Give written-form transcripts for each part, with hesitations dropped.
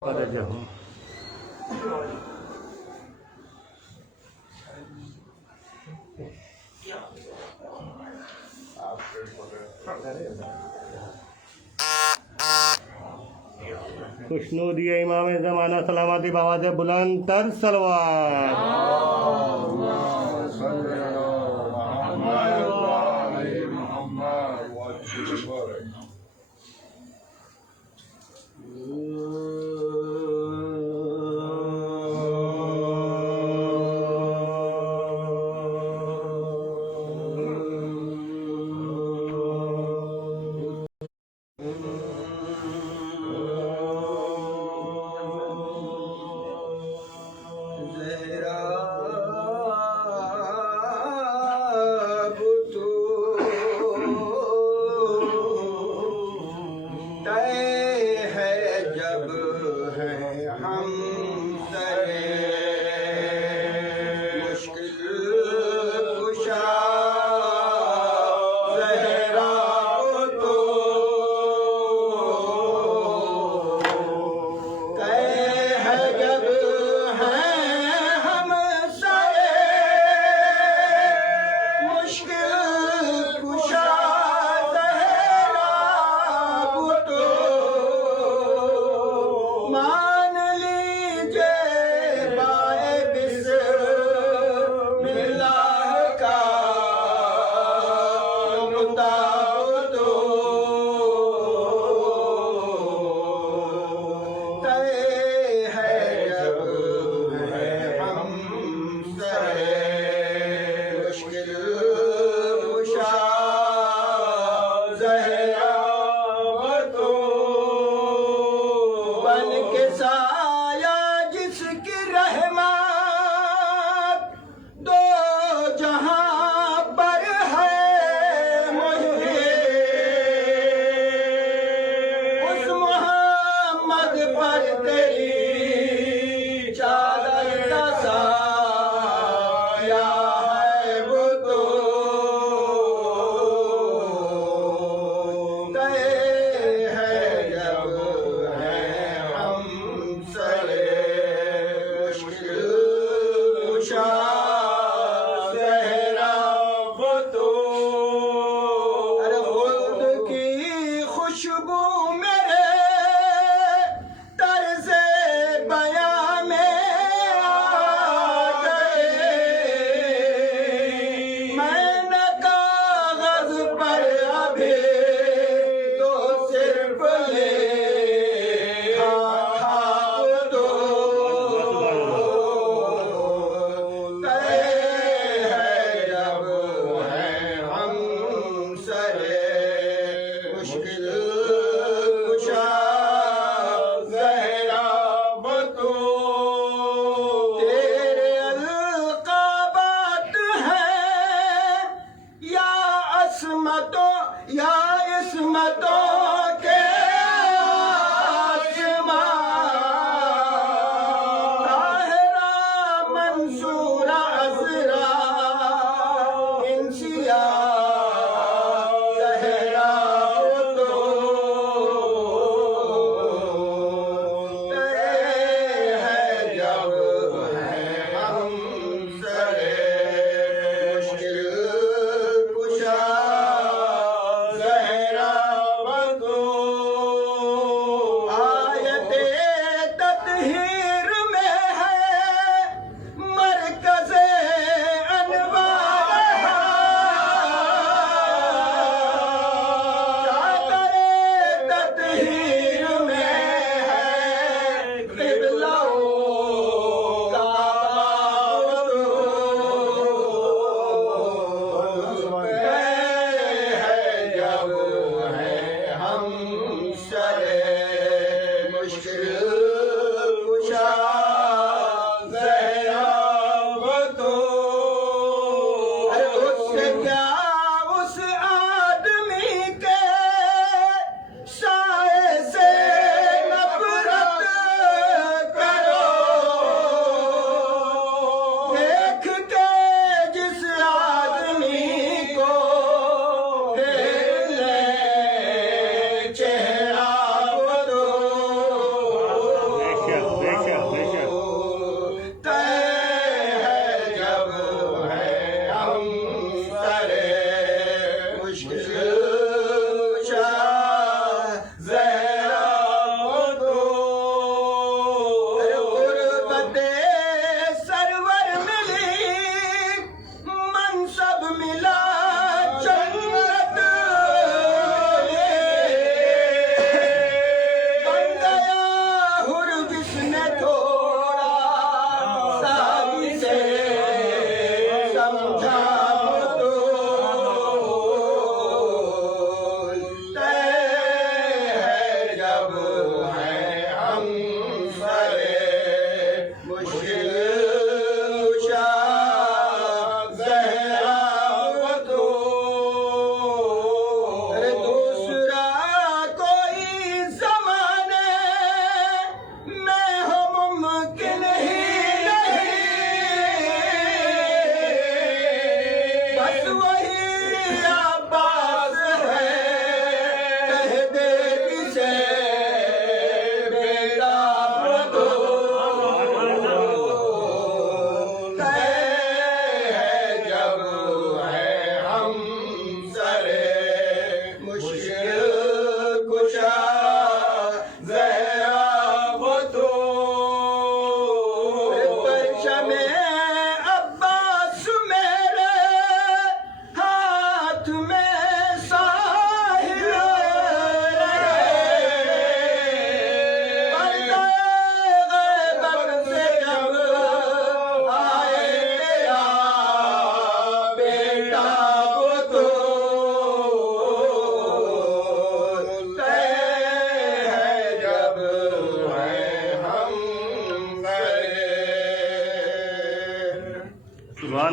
فرجهم خوشنودی امام زمانہ سلامتی بآواز بلند تر صلوات.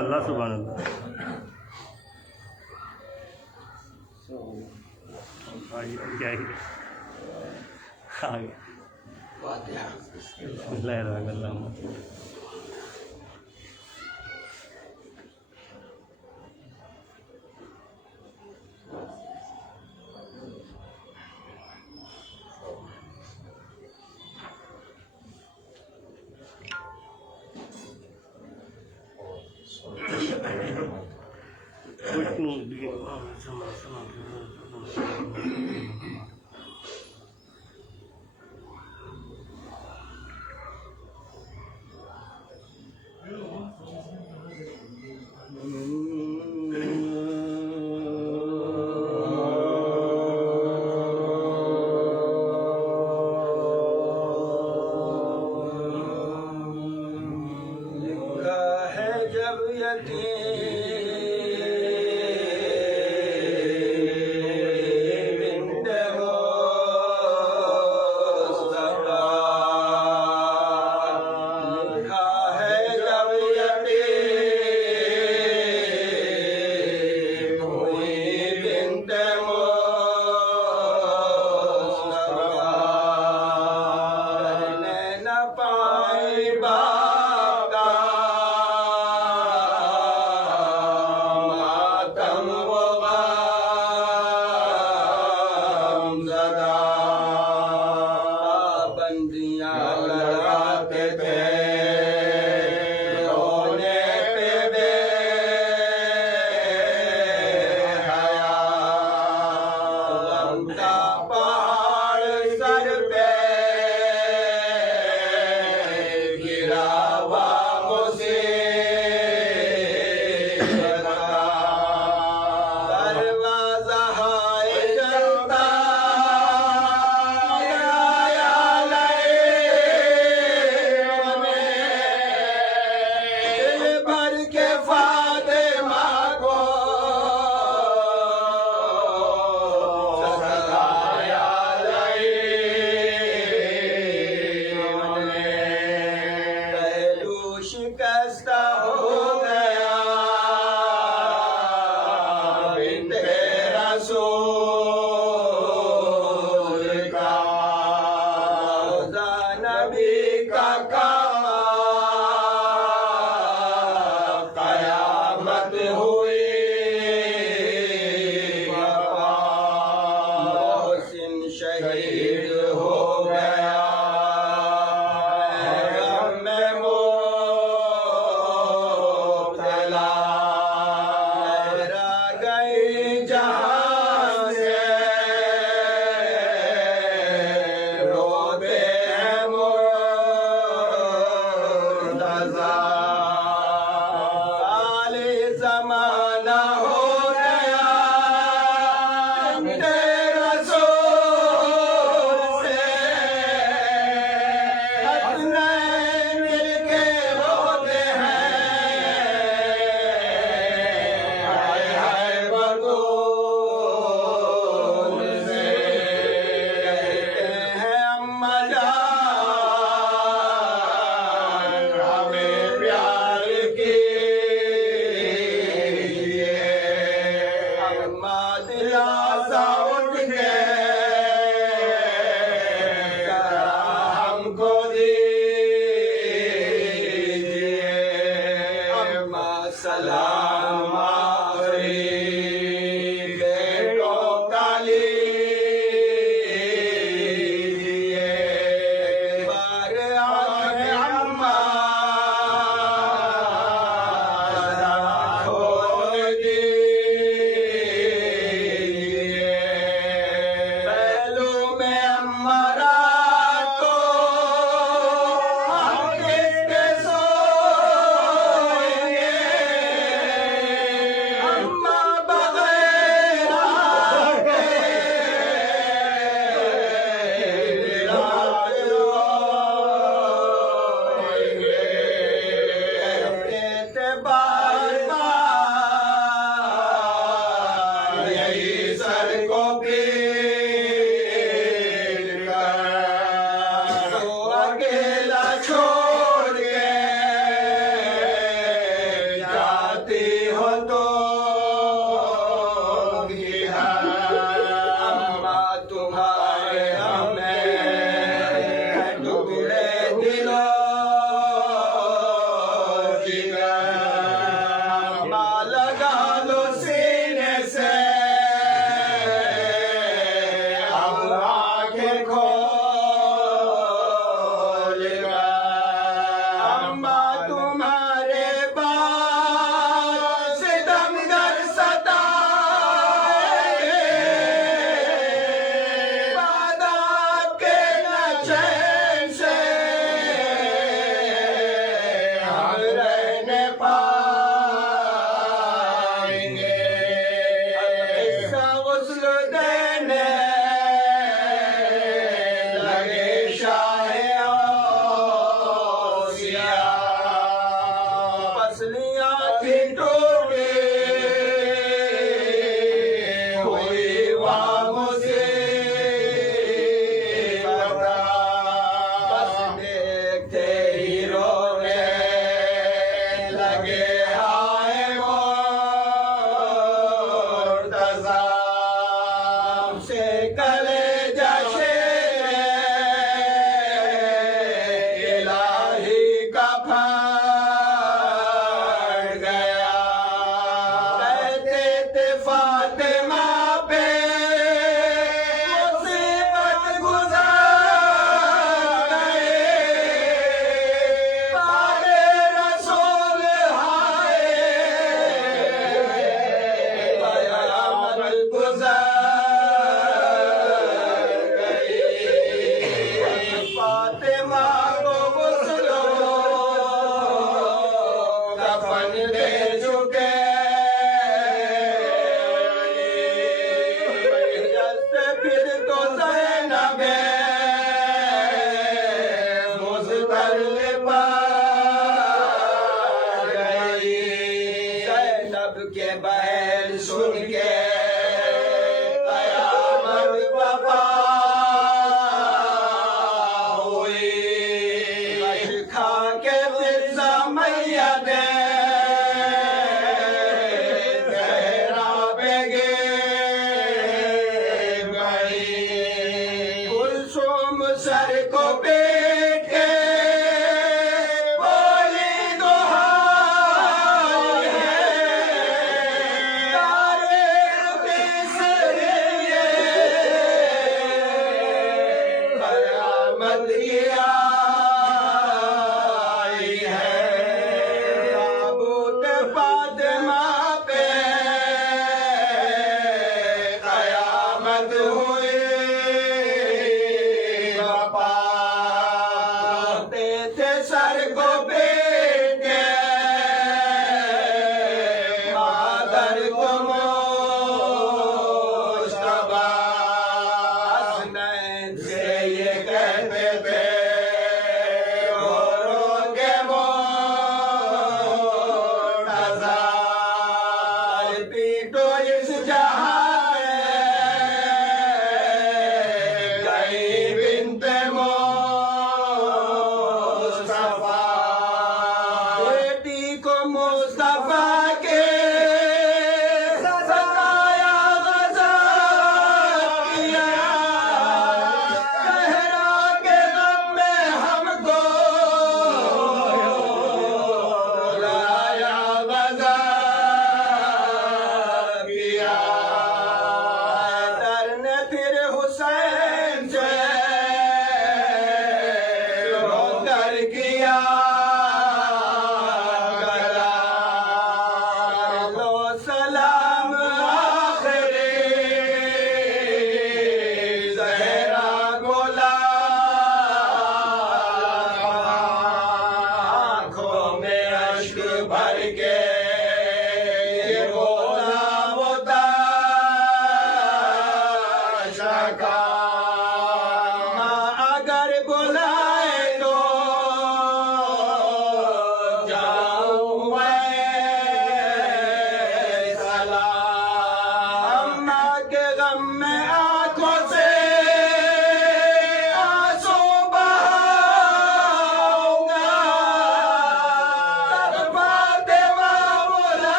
اللہ سبحان اللہ. آگے بسم اللہ الرحمن الرحیم.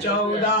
14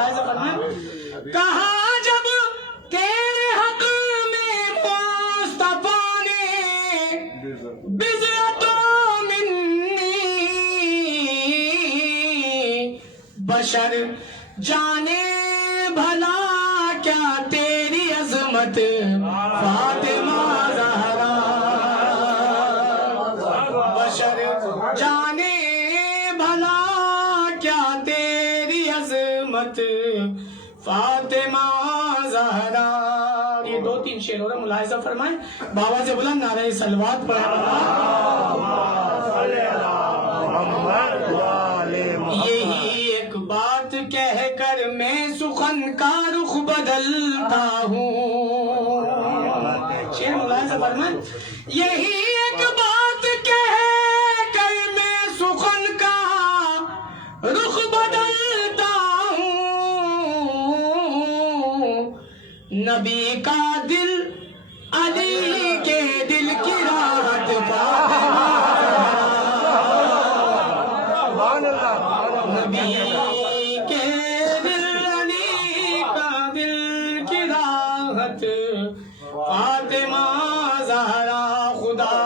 ملاحظہ فرمائیں کہا جب تیرے حق میں مصطفیٰ نے بضعۃ منی بشر جانے بھلا کیا تیری عظمت فاطمہ زہرا بشر جانے بھلا کیا تیری عظمت فاطمہ زہرا. یہ 2-3 شعر ہو رہے ملاحظہ فرمائیں. بابا سے بلند نعرہ صلوات یہی ایک بات کہہ کر میں سخن کا رخ بدلتا ہوں. شعر ملاحظہ فرمائیں یہی ایک بات کہہ کر میں سخن کا رخ بدلتا ہوں. نبی کا دل علی کے دل کی راحت نبی کے دل علی کا دل کی راحت فاطمہ زہرا. خدا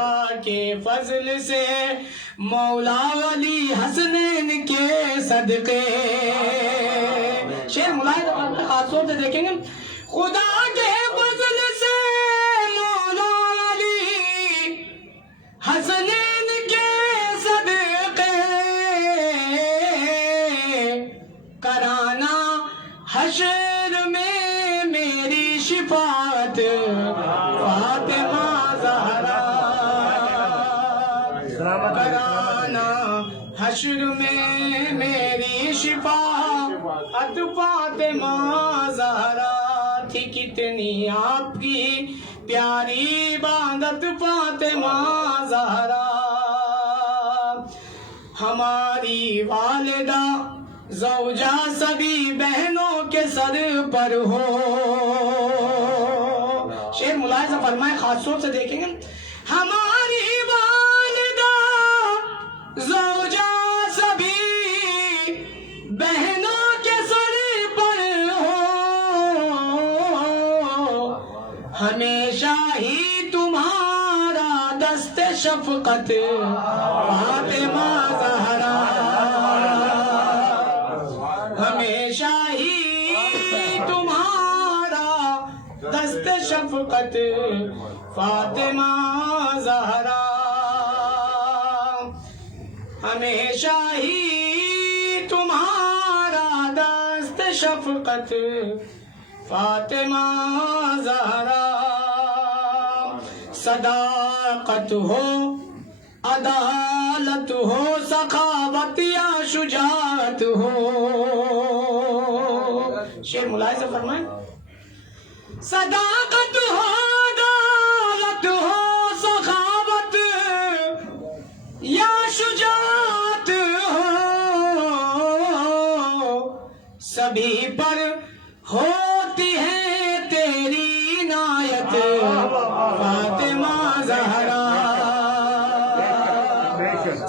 کے فضل سے مولا علی حسنین کے صدقے. شعر ملاحظہ خاص طور سے دیکھیں گے خدا کے فضل سے مولا علی حسنین کے صدقے کرانا حشر میں میری شفاعت فاطمہ زہرا. کرانا حشر میں میری شفاعت فاطمہ زہرا. تھی کتنی آپ کی پیاری عبادت فاطمہ زہرا. ہماری والدہ زوجہ سبھی بہنوں کے سر پر ہو. شعر ملاحظہ فرمائیں خاص طور سے دیکھیں گے ہماری والدہ زوجہ سبھی بہنوں کے سر پر ہو. ہمیشہ ہی تمہارا دست شفقت فاطمہ زہرا. ہمیشہ ہی تمہارا دست شفقت فاطمہ زہرا. ہمیشہ ہی تمہارا دست شفقت فاطمہ زہرا. صداقت ہو عدالت ہو سخاوت یا شجاعت ہو. شعر ملاحظہ فرمائیں صداقت ہو عدالت ہو سخاوت یا شجاعت ہو سبھی پر ہوتی ہے تیری عنایت فاطمہ زہرا.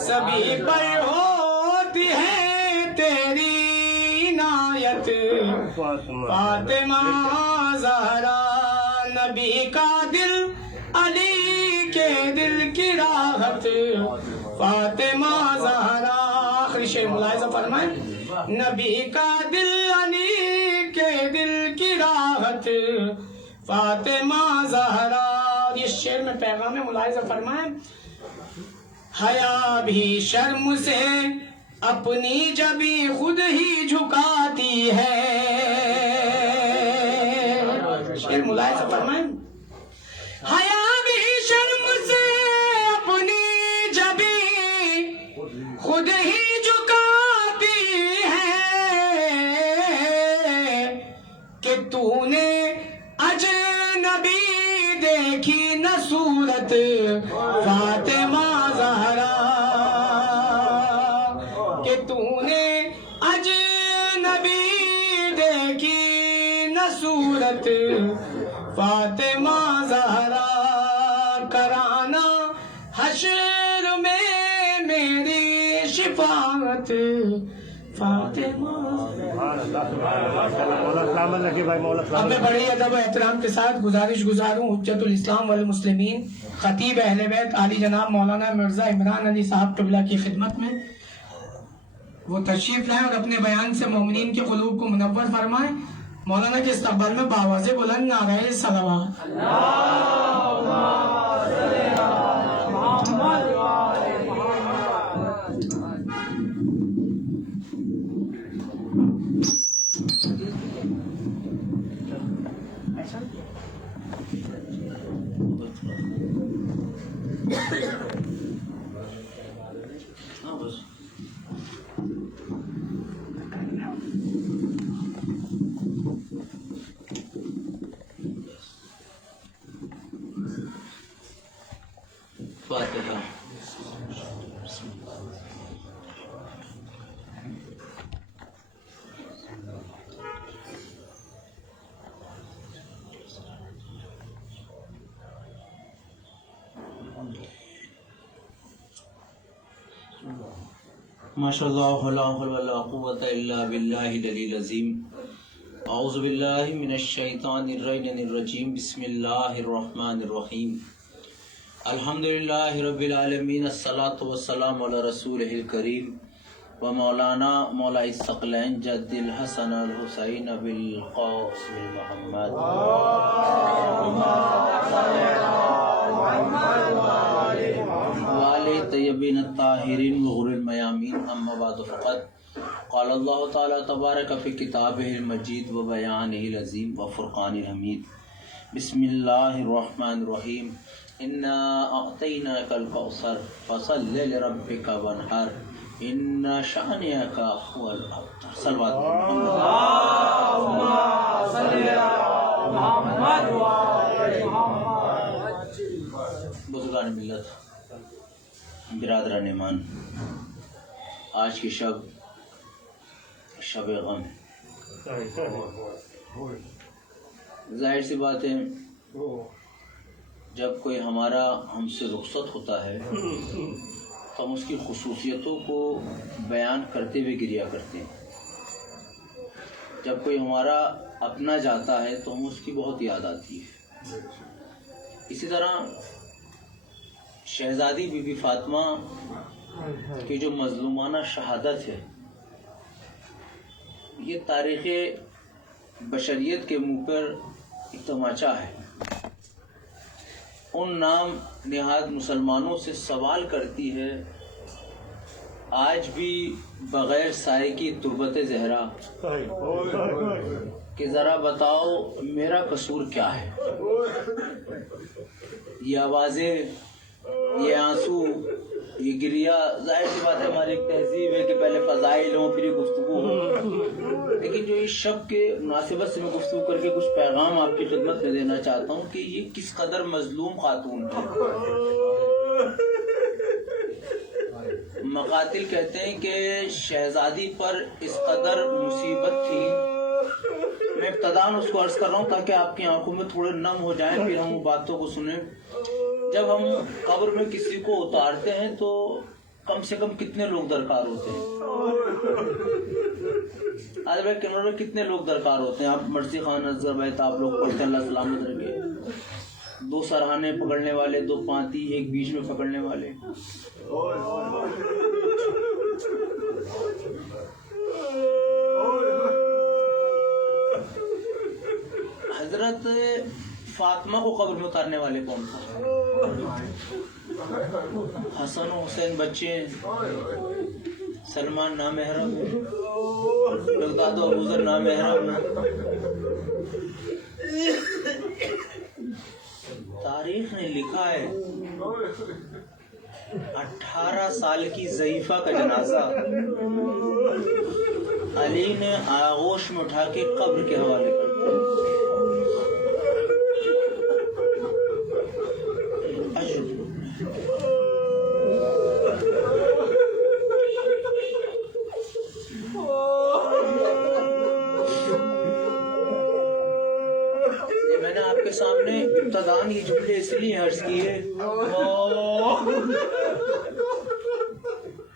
سبھی پر ہوتی ہے تیری عنایت فاطمہ زہرا. نبی کا دل علی کے دل کی راحت فاطمہ زہرا. آخری شعر ملاحظہ فرمائیں نبی کا دل علی کے دل کی راحت فاطمہ زہرا. یہ شعر میں پیغام ملاحظہ فرمائیں حیا بھی شرم سے اپنی جبیں خود ہی جھکاتی ہے. شعر ملاحظہ فرمائیں حیا بھی شرم سے اپنی جبیں خود ہی جھکاتی ہے کہ تو نے اجنبی دیکھی نہ صورت فاطمہ زہرا. کہ تو نے اجنبی دیکھی نہ صورت فاطمہ زہرا. کرانا حشر میں میری شفاعت فاطمہ. مولا سلامت رکھے بھائی، مولا اب سلامت میں بڑی ادب و احترام کے ساتھ گزارش گزاروں حجت الاسلام والمسلمین خطیب اہل بیت عالی جناب مولانا مرزا عمران علی صاحب قبلہ کی خدمت میں وہ تشریف لائیں اور اپنے بیان سے مومنین کے قلوب کو منور فرمائیں. مولانا کے استقبال میں بآواز بلند نعرہ صلوات. فاتحہ. ماشاء اللہ لا حول ولا قوة الا باللہ العلی العظیم. اعوذ باللہ من الشیطان الرجیم. بسم اللہ الرحمن الرحیم. الحمدللہ رب العالمین. الصلاۃ والسلام علی رسولہ الکریم و مولانا مولا الثقلین جد الحسن الحسین بالقاسم محمد. وآل طیبین الطاہرین وغر المیامین. اما بعد فقط قال اللہ تعالی تبارک فی کتابہ المجید و بیانہ العظیم و فرقان الحمید. بسم اللہ الرحمن الرحیم. انا اعطیناک الکوثر فصل لربک وانحر ان شانئک هو الابتر. صلوات بزرگان ملت، برادران ایمان، آج کی شب غم. ظاہر سی بات ہے جب کوئی ہم سے رخصت ہوتا ہے تو ہم اس کی خصوصیتوں کو بیان کرتے ہوئے گریا کرتے ہیں. جب کوئی ہمارا اپنا جاتا ہے تو ہم اس کی بہت یاد آتی ہے. اسی طرح شہزادی بی بی فاطمہ کی جو مظلومانہ شہادت ہے یہ تاریخ بشریت کے منہ پر ایک تماچا ہے. ان نام نہاد مسلمانوں سے سوال کرتی ہے آج بھی بغیر سائے کی تربت زہرا کہ ذرا بتاؤ میرا قصور کیا ہے. یہ آوازیں، یہ آنسو، یہ گریا، ظاہر سی بات ہے ہماری ایک تہذیب ہے کہ پہلے فضائل ہوں پھر گفتگو ہو. لیکن جو اس شب کے مناسبت سے میں گفتگو کر کے کچھ پیغام آپ کی خدمت میں دینا چاہتا ہوں کہ یہ کس قدر مظلوم خاتون ہے. مقاتل کہتے ہیں کہ شہزادی پر اس قدر مصیبت تھی. میں ابتداً اس کو عرض کر رہا ہوں تاکہ آپ کی آنکھوں میں تھوڑے نم ہو جائیں پھر ہم باتوں کو سنیں. جب ہم قبر میں کسی کو اتارتے ہیں تو کم سے کم کتنے لوگ درکار ہوتے ہیں؟ آج بھائی کنور میں کتنے لوگ درکار ہوتے ہیں؟ آپ مرسی خان اظہر بھائی آپ لوگ پڑھتے ہیں، اللہ سلامت رکھے. 2 سرہانے پکڑنے والے، 2 پانتی، ایک بیچ میں پکڑنے والے. حضرت فاطمہ کو قبر میں اتارنے والے کون تھے؟ حسن و حسین بچے ہیں، سلمان نامحرم ہے، بغداد و ابوذر نامحرم ہے. تاریخ نے لکھا ہے 18 سال کی ضعیفہ کا جنازہ علی نے آغوش میں اٹھا کے قبر کے حوالے کر دیا. میں نے آپ کے سامنے ابتداً یہ جملے اس لیے عرض کیے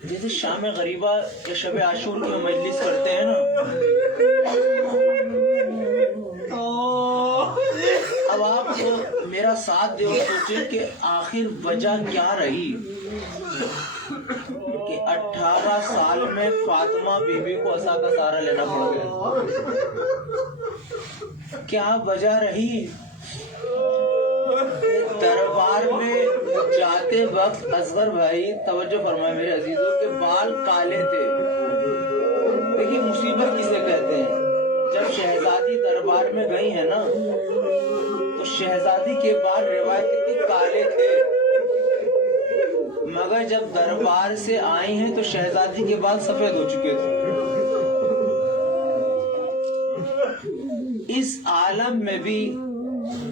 جیسے شام غریبہ یا شب عاشور کی مجلس کرتے ہیں نا، اب آپ میرا ساتھ دے اور سوچیں کہ آخر وجہ کیا رہی کہ 18 سال میں فاطمہ بی بی کو عصا کا سہارا لینا پڑ گیا؟ کیا وجہ رہی؟ دربار میں جاتے وقت اصغر بھائی توجہ فرمائے میرے عزیزوں کے بال کالے تھے. دیکھیے مصیبت کسے کہتے ہیں. جب شہزادی دربار میں گئی ہے نا تو شہزادی کے بال روایتی کالے تھے، مگر جب دربار سے آئی ہیں تو شہزادی کے بال سفید ہو چکے تھے. اس عالم میں بھی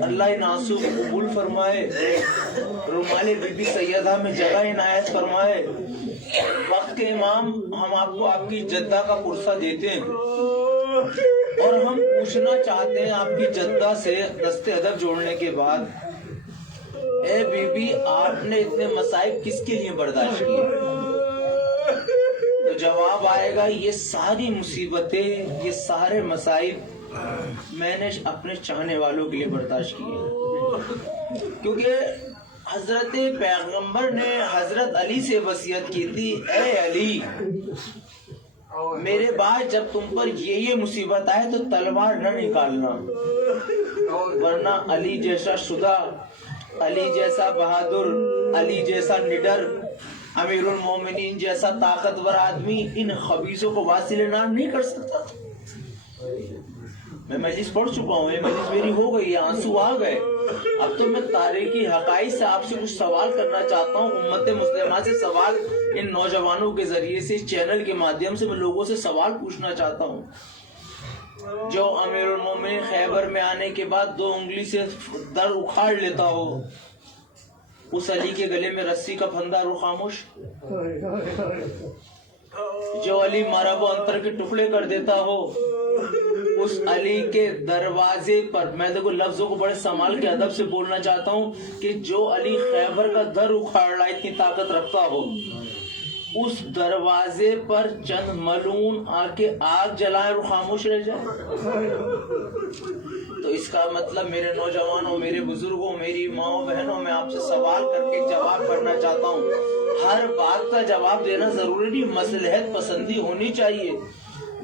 اللہ ناسو کو قبول فرمائے، رومال بی بی سیدہ میں جگہ عنایت فرمائے. وقت کے امام ہم آپ کو آپ کی جدہ کا پرسہ دیتے ہیں اور ہم پوچھنا چاہتے ہیں آپ کی جدہ سے دست ادب جوڑنے کے بعد، اے بی بی آپ نے اتنے مصائب کس کے لیے برداشت کیے؟ تو جواب آئے گا یہ ساری مصیبتیں، یہ سارے مصائب میں نے اپنے چاہنے والوں کے لیے برداشت کیے. کیونکہ حضرت پیغمبر نے حضرت علی سے وصیت کی تھی، اے علی میرے بعد جب تم پر یہ مصیبت آئے تو تلوار نہ نکالنا، ورنہ علی جیسا شدہ، علی جیسا بہادر، علی جیسا نڈر، امیر المومنین جیسا طاقتور آدمی ان خبیثوں کو واصل نام نہیں کر سکتا. میں مجلس پڑھ چکا ہوں، یہ مجلس میری ہو گئی، آنسو آ گئے. اب تو میں تاریخی حقائق سے آپ سے کچھ سوال کرنا چاہتا ہوں. امت مسلمہ سے سوال ان نوجوانوں کے ذریعے سے، اس چینل کے مادھیم سے میں لوگوں سے سوال پوچھنا چاہتا ہوں. جو امیر المومنین خیبر میں آنے کے بعد 2 انگلی سے در اکھاڑ لیتا ہو، اس علی کے گلے میں رسی کا پھندا رو خاموش. جو علی مرب و انتر کے ٹکڑے کر دیتا ہو، اس علی کے دروازے پر، میں دیکھو لفظوں کو بڑے سنبھال کے ادب سے بولنا چاہتا ہوں، کہ جو علی خیبر کا در اکھاڑ رہا اتنی طاقت رکھتا ہو، اس دروازے پر چند ملعون آ کے آگ جلائے اور خاموش رہ جائے. تو اس کا مطلب میرے نوجوانوں، میرے بزرگوں، میری ماؤں بہنوں، میں آپ سے سوال کر کے جواب کرنا چاہتا ہوں. ہر بات کا جواب دینا ضروری نہیں، مصلحت پسندی ہونی چاہیے.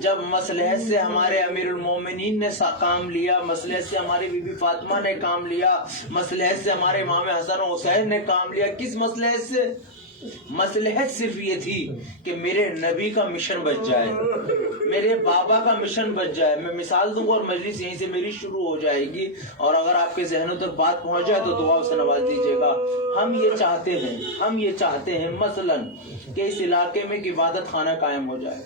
جب مصلحت سے ہمارے امیر المومنین نے کام لیا، مصلحت سے ہماری بی بی فاطمہ نے کام لیا، مصلحت سے ہمارے امام حسن و حسین نے کام لیا، کس مصلحت سے؟ مصلحت صرف یہ تھی کہ میرے نبی کا مشن بچ جائے، میرے بابا کا مشن بچ جائے. میں مثال دوں گا اور مجلس یہیں سے میری شروع ہو جائے گی، اور اگر آپ کے ذہنوں تک بات پہنچ جائے تو دعا سے نواز دیجیے گا. ہم یہ چاہتے ہیں مثلاً کہ اس علاقے میں ایک عبادت خانہ قائم ہو جائے.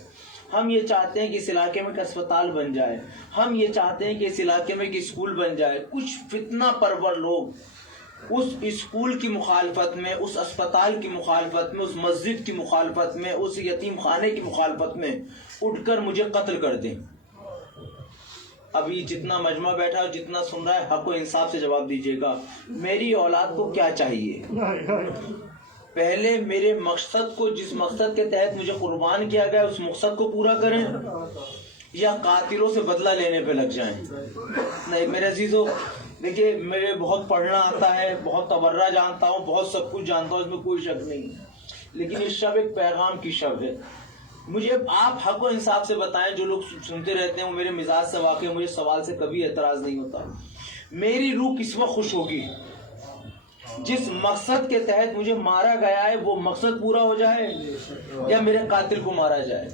ہم یہ چاہتے ہیں کہ اس علاقے میں ایک اسپتال بن جائے. ہم یہ چاہتے ہیں کہ اس علاقے میں ایک اسکول بن جائے. کچھ فتنہ پرور لوگ اس اسکول کی مخالفت میں، اس اسپتال کی مخالفت میں، اس مسجد کی مخالفت میں، اس یتیم خانے کی مخالفت میں اٹھ کر مجھے قتل کر دیں. ابھی جتنا مجمع بیٹھا ہے، جتنا سن رہا ہے، حق و انصاف سے جواب دیجیے گا. میری اولاد کو کیا چاہیے؟ پہلے میرے مقصد کو، جس مقصد کے تحت مجھے قربان کیا گیا، اس مقصد کو پورا کریں، یا قاتلوں سے بدلہ لینے پہ لگ جائیں. نہیں میرے عزیزو، دیکھیے مجھے بہت پڑھنا آتا ہے، بہت تبرہ جانتا ہوں، بہت سب کچھ جانتا ہوں، اس میں کوئی شک نہیں، لیکن یہ شب ایک پیغام کی شب ہے. مجھے آپ حق و انصاف سے بتائیں. جو لوگ سنتے رہتے ہیں وہ میرے مزاج سے واقع، مجھے سوال سے کبھی اعتراض نہیں ہوتا. میری روح کس وقت خوش ہوگی؟ جس مقصد کے تحت مجھے مارا گیا ہے وہ مقصد پورا ہو جائے، یا میرے قاتل کو مارا جائے.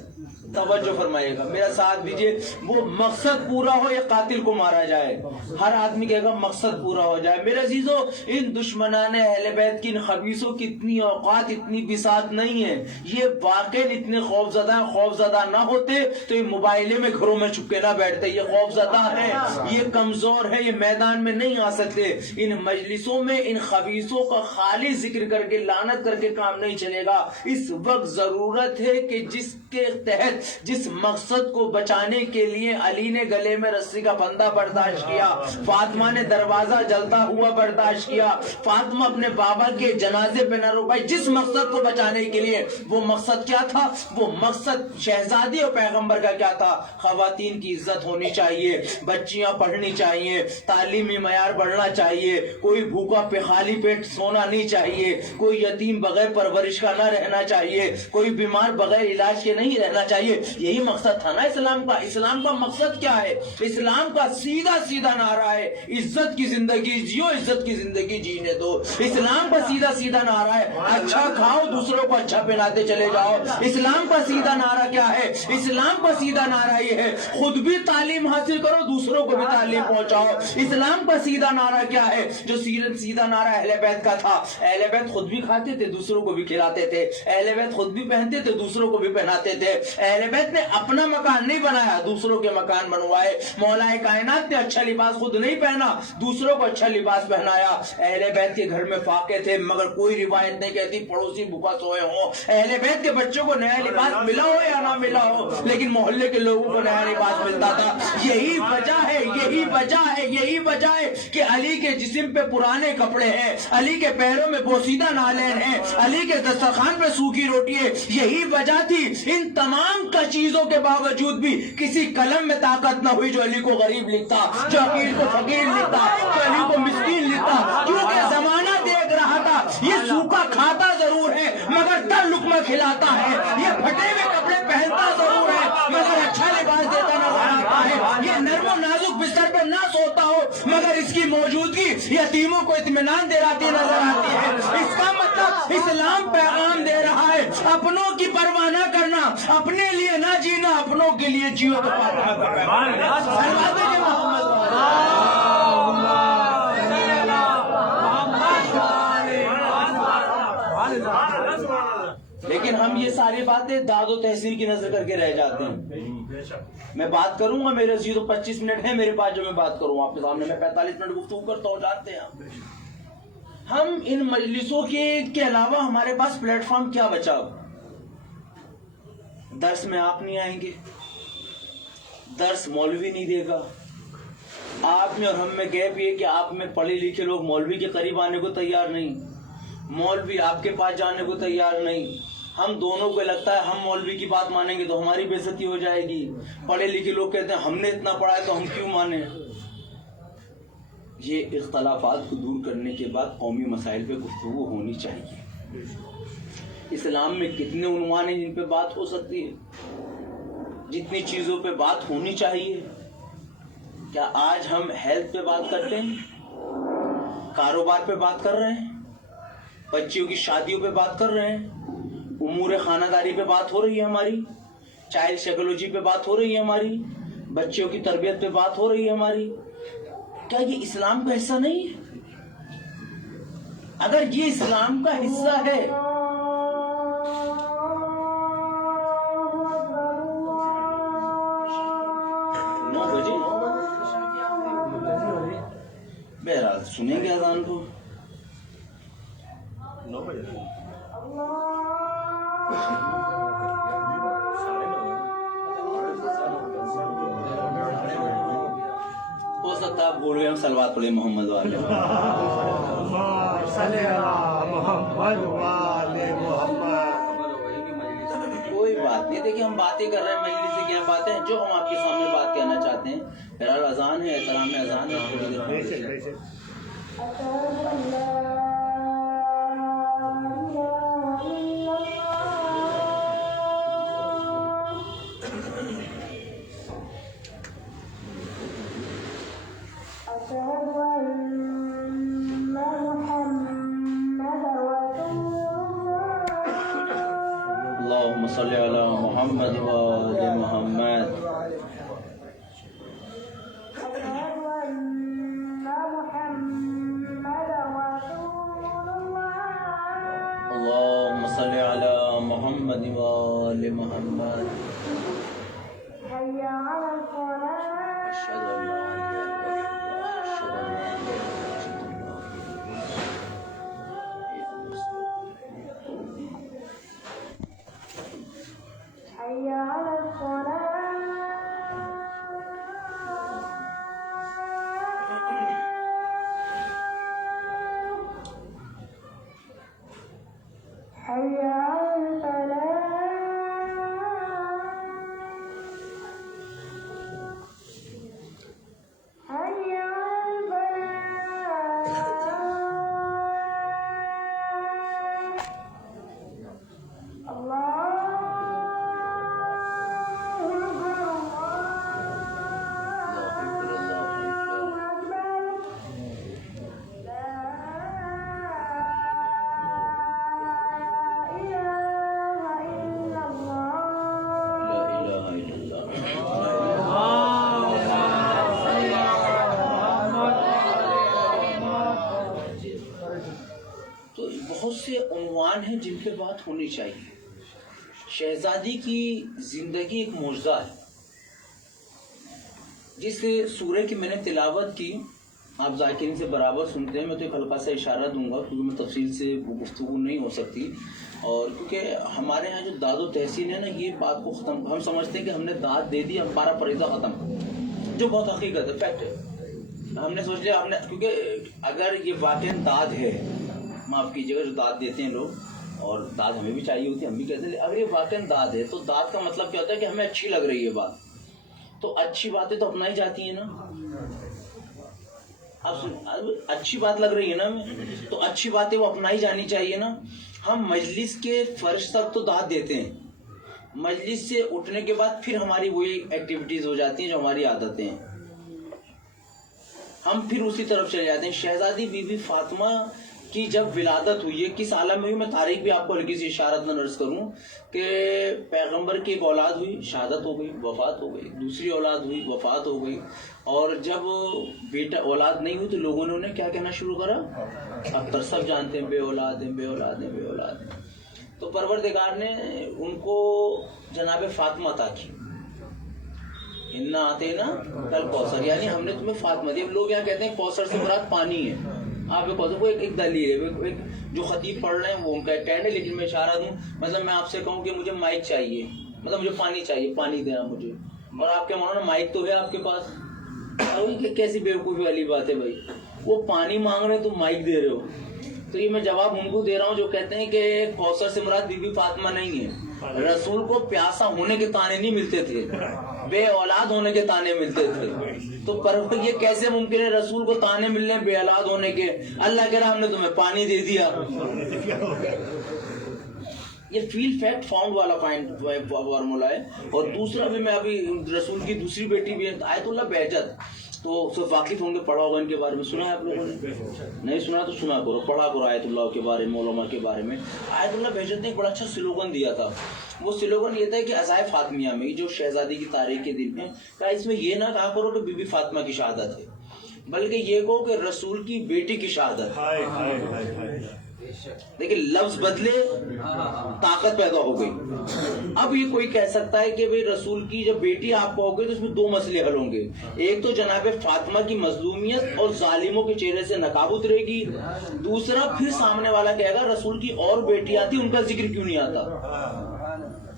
توجہ فرمائیے گا، میرا ساتھ دیجیے. وہ مقصد پورا ہو یا قاتل کو مارا جائے؟ ہر آدمی کہے گا مقصد پورا ہو جائے. میرے عزیزو، ان دشمنان اہل بیت کی، ان خبیثوں کی اتنی اوقات، اتنی بساط نہیں ہے. یہ واقعی اتنے خوف زدہ نہ ہوتے تو یہ موبائلے میں گھروں میں چھپ کے نہ بیٹھتے. یہ خوف زدہ ہے، یہ کمزور ہے، یہ میدان میں نہیں آ سکتے. ان مجلسوں میں ان خبیثوں کا خالی ذکر کر کے، لعنت کر کے کام نہیں چلے گا. اس وقت ضرورت ہے کہ جس کے تحت جس مقصد کو بچانے کے لیے علی نے گلے میں رسی کا پھندا برداشت کیا، فاطمہ نے دروازہ جلتا ہوا برداشت کیا، فاطمہ اپنے بابا کے جنازے پہ نہ رو پائی، جس مقصد کو بچانے کے لیے، وہ مقصد کیا تھا؟ وہ مقصد شہزادی اور پیغمبر کا کیا تھا؟ خواتین کی عزت ہونی چاہیے، بچیاں پڑھنی چاہیے، تعلیمی معیار بڑھنا چاہیے، کوئی بھوکا پہ خالی پیٹ سونا نہیں چاہیے، کوئی یتیم بغیر پرورش کا نہ رہنا چاہیے، کوئی بیمار بغیر علاج کے نہیں رہنا چاہیے۔ یہی مقصد تھا نا اسلام کا۔ اسلام کا مقصد کیا ہے؟ اسلام کا سیدھا سیدھا نعرہ ہے عزت کی زندگی جیو، عزت کی زندگی جینے دو۔ اسلام کا سیدھا سیدھا نعرہ ہے اچھا کھاؤ، دوسروں کو اچھا پہناتے چلے جاؤ۔ اسلام کا سیدھا نعرہ کیا ہے؟ اسلام کا سیدھا نعرہ یہ ہے خود بھی تعلیم حاصل کرو، دوسروں کو بھی تعلیم پہنچاؤ۔ اسلام کا سیدھا نعرہ کیا ہے؟ جو سیدھا نعرہ اہل بیت کا تھا، اہل بیت خود بھی کھاتے تھے، دوسروں کو بھی کھلاتے تھے، اہل بیت خود بھی پہنتے تھے، دوسروں کو بھی پہناتے تھے۔ اہل بیت نے اپنا مکان نہیں بنایا، دوسروں کے مکان بنوائے۔ مولا کائنات نے اچھا لباس خود نہیں پہنا، دوسروں کو اچھا لباس پہنایا۔ اہل بیت کے گھر میں فاقے تھے، مگر کوئی روایت نہیں کہتی پڑوسی بھوکا سوئے ہوں۔ اہل بیت کے بچوں کو نیا لباس ملا ہو یا نہ ملا ہو، لیکن محلے کے لوگوں کو نیا لباس ملتا تھا۔ یہی وجہ ہے، یہی وجہ ہے، یہی وجہ ہے کہ علی کے جسم پہ پرانے کپڑے ہیں، علی کے پیروں میں بوسیدہ نالین ہیں، علی کے دسترخوان پہ سوکھی روٹی ہے۔ یہی وجہ تھی۔ ان تمام کا چیزوں کے باوجود بھی کسی قلم میں طاقت نہ ہوئی جو علی کو غریب لکھتا، جو عقیل کو فقیر لکھتا، جو علی کو مسکین لکھتا، کیونکہ زمانہ دیکھ رہا تھا یہ سوکھا کھاتا ضرور ہے مگر تر لقمہ کھلاتا ہے، یہ پھٹے ہوئے کپڑے پہنتا ضرور ہے مگر اچھا لباس دیتا نظر آتا ہے، یہ نرم و نازک بستر پہ نہ سوتا ہو مگر اس کی موجودگی یتیموں کو اطمینان دلاتی نظر آتی ہے۔ اس کا مطلب اسلام پیغام دے رہا ہے اپنوں کی پرواہ نہ کرنا، اپنے لیے نہ جینا، اپنوں کے لیے جیو تو لیکن ہم یہ ساری باتیں داد و تحصیل کی نظر کر کے رہ جاتے ہیں۔ میں بات کروں گا، میرے 25 منٹ ہے میرے پاس جو میں بات کروں آپ کے سامنے، میں 45 منٹ گفتگو کرتا ہوں، جانتے ہیں ہم ان مجلسوں کے علاوہ ہمارے پاس پلیٹ فارم کیا بچا؟ درس میں آپ نہیں آئیں گے، درس مولوی نہیں دے گا، آپ میں اور ہم میں گیپ یہ کہ آپ میں پڑھے لکھے لوگ مولوی کے قریب آنے کو تیار نہیں، مولوی آپ کے پاس جانے کو تیار نہیں۔ ہم دونوں کو لگتا ہے ہم مولوی کی بات مانیں گے تو ہماری بے عزتی ہو جائے گی، پڑھے لکھے لوگ کہتے ہیں ہم نے اتنا پڑھا ہے تو ہم کیوں مانیں۔ یہ اختلافات کو دور کرنے کے بعد قومی مسائل پہ گفتگو ہونی چاہیے۔ اسلام میں کتنے عنوان ہیں جن پہ بات ہو سکتی ہے، جتنی چیزوں پہ بات ہونی چاہیے۔ کیا آج ہم ہیلتھ پہ بات کرتے ہیں، کاروبار پہ بات کر رہے ہیں، بچیوں کی شادیوں پہ بات کر رہے ہیں، امور خانہ داری پہ بات ہو رہی ہے ہماری، چائلڈ سائیکولوجی پہ بات ہو رہی ہے ہماری، بچیوں کی تربیت پہ بات ہو رہی ہے ہماری؟ کیا یہ اسلام کا حصہ نہیں ہے؟ اگر یہ اسلام کا حصہ ہے بہرحال سنیں گے اذان کو۔ ہو سکتا ہے آپ بول رہے ہیں صلوات پڑھیں محمد والے، کوئی بات نہیں۔ دیکھیے ہم باتیں کر رہے ہیں، مجلس سے کیا باتیں ہیں، جو ہم آپ کے سامنے بات کہنا چاہتے ہیں۔ بہرحال اذان ہے، احترام اذان ہے، تھوڑی دیر اللهم صل على محمد وآل محمد۔ اللهم صل على محمد وآل محمد۔ أشهد أن لا إله إلا الله، أشهد أن لا إله إلا الله، عنوان ہیں جن پہ بات ہونی چاہیے. شہزادی کی زندگی ایک معجزہ ہے. جس سورہ کی میں نے تلاوت کی آپ ذاکرین سے برابر سنتے ہیں. میں تو ایک ہلکا سا اشارہ دوں گا کیونکہ میں تفصیل سے وہ گفتگو نہیں ہو سکتی. اور کیونکہ ہمارے ہاں جو داد و تحسین ہے نا, یہ بات کو ختم, ہم سمجھتے ہیں کہ ہم نے داد دے دی, ہمارا فریضہ ختم, جو بہت حقیقت ہے, فیکٹ ہے. ہم نے سوچ لیا ہم نے, کیونکہ اگر یہ واقعی داد ہے, معاف کیجیے گا جو داد دیتے ہیں لوگ, اور داد ہمیں بھی چاہیے ہوتی ہے, ہم بھی کہتے ہیں, اگر یہ واقعی داد ہے تو داد کا مطلب کیا ہوتا ہے کہ ہمیں اچھی لگ رہی ہے بات, تو اچھی باتیں تو اپنائی جاتی ہیں نا. اب اچھی بات لگ رہی ہے نا ہمیں, تو اچھی باتیں وہ اپنائی جانی چاہیے نا. ہم مجلس کے فرش تک تو داد دیتے ہیں, مجلس سے اٹھنے کے بعد پھر ہماری وہی ایکٹیویٹیز ہو جاتی ہیں جو ہماری عادتیں ہیں, ہم پھر اسی طرف چلے جاتے ہیں. شہزادی بی بی فاطمہ کی جب ولادت ہوئی ہے, کس عالم میں ہوئی, میں تاریخ بھی آپ کو ہلکی سی اشارت میں عرض کروں کہ پیغمبر کی ایک اولاد ہوئی, شہادت ہو گئی, وفات ہو گئی, دوسری اولاد ہوئی, وفات ہو گئی, اور جب بیٹا اولاد نہیں ہوئی تو لوگوں نے انہیں کیا کہنا شروع کرا, اب تک سب جانتے ہیں بے اولاد ہیں, بے اولاد ہیں, بے اولاد ہیں. تو پروردگار نے ان کو جناب فاطمہ عطا کی, انا آتے نا کل کوثر, یعنی ہم نے تمہیں فاطمہ دی. لوگ یہاں کہتے ہیں کوثر سے مراد پانی ہے, آپ کوثر کو ایک دلیل ہے, جو خطیب پڑھ رہے ہیں وہ ان کا ایک ٹینڈ ہے. لیکن میں اشارہ دوں, مطلب میں آپ سے کہوں کہ مجھے مائک چاہیے, مطلب مجھے پانی چاہیے, پانی دینا مجھے, اور آپ کے مولانا مائک تو ہے آپ کے پاس, کیسی بیوقوفی والی بات ہے بھائی, وہ پانی مانگ رہے ہیں تم مائک دے رہے ہو. تو یہ میں جواب ان کو دے رہا ہوں جو کہتے ہیں کہ کوثر سے مراد بی بی فاطمہ نہیں ہے. رسول کو پیاسا ہونے کے تانے نہیں ملتے تھے, بے اولاد ہونے کے تانے ملتے تھے. تو پر یہ کیسے ممکن ہے رسول کو تانے ملنے بے اولاد ہونے کے؟ اللہ کہہ رہا ہم نے تمہیں پانی دے دیا. یہ فیل فیکٹ فاؤنڈ والا فارمولا ہے. اور دوسرا بھی, میں ابھی رسول کی دوسری بیٹی بھی ہے آیت اللہ بہجت, تو سب واقف ہوں گے, پڑھا ہوگا ان کے بارے میں, سنا ہے آپ لوگوں نے, نہیں سنا تو سنا کرو, پڑھا کرو آیت اللہ کے بارے میں, علماء کے بارے میں. آیت اللہ بہجت نے ایک بڑا اچھا سلوگن دیا تھا. وہ سلوگن یہ تھا کہ عزائے فاطمیہ میں جو شہزادی کی تاریخ کے دن میں کہا, اس میں یہ نہ کہا کرو کہ بی بی فاطمہ کی شہادت ہے, بلکہ یہ کہو کہ رسول کی بیٹی کی شہادت ہے. لیکن لفظ بدلے, طاقت پیدا ہو گئی. اب یہ کوئی کہہ سکتا ہے کہ بھئی رسول کی جب بیٹی آپ کو ہوگی تو اس میں دو مسئلے حل ہوں گے. ایک تو جناب فاطمہ کی مظلومیت اور ظالموں کے چہرے سے نقاب اترے گی, دوسرا پھر سامنے والا کہے گا رسول کی اور بیٹی آتی, ان کا ذکر کیوں نہیں آتا.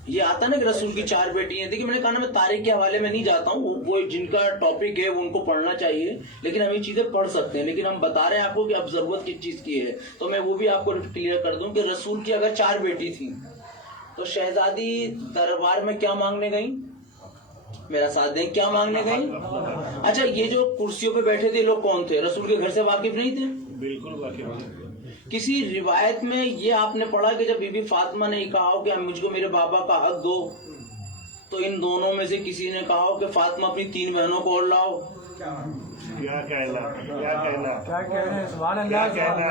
یہ آتا نا کہ رسول کی 4 بیٹی ہیں. دیکھیں میں نے کہا نا میں تاریخ کے حوالے میں نہیں جاتا ہوں, وہ جن کا ٹاپک ہے وہ ان کو پڑھنا چاہیے, لیکن ہم یہ چیزیں پڑھ سکتے ہیں. لیکن ہم بتا رہے ہیں آپ کو کہ اب ضرورت کس چیز کی ہے, تو میں وہ بھی آپ کو کلیئر کر دوں کہ رسول کی اگر 4 بیٹی تھیں تو شہزادی دربار میں کیا مانگنے گئیں, میرا ساتھ دیں, کیا مانگنے گئیں. اچھا یہ جو کرسیوں پہ بیٹھے تھے لوگ کون تھے, رسول کے گھر سے واقف نہیں تھے؟ بالکل واقف. کسی روایت میں یہ آپ نے پڑھا کہ جب بی بی فاطمہ نے کہا ہو کہ مجھ کو میرے بابا کا حق دو, تو ان دونوں میں سے کسی نے کہا ہو کہ فاطمہ اپنی 3 بہنوں کو اور لاؤ. کیا کہنا, کیا کہنا, کیا کہنا, سبحان اللہ, کیا کہنا.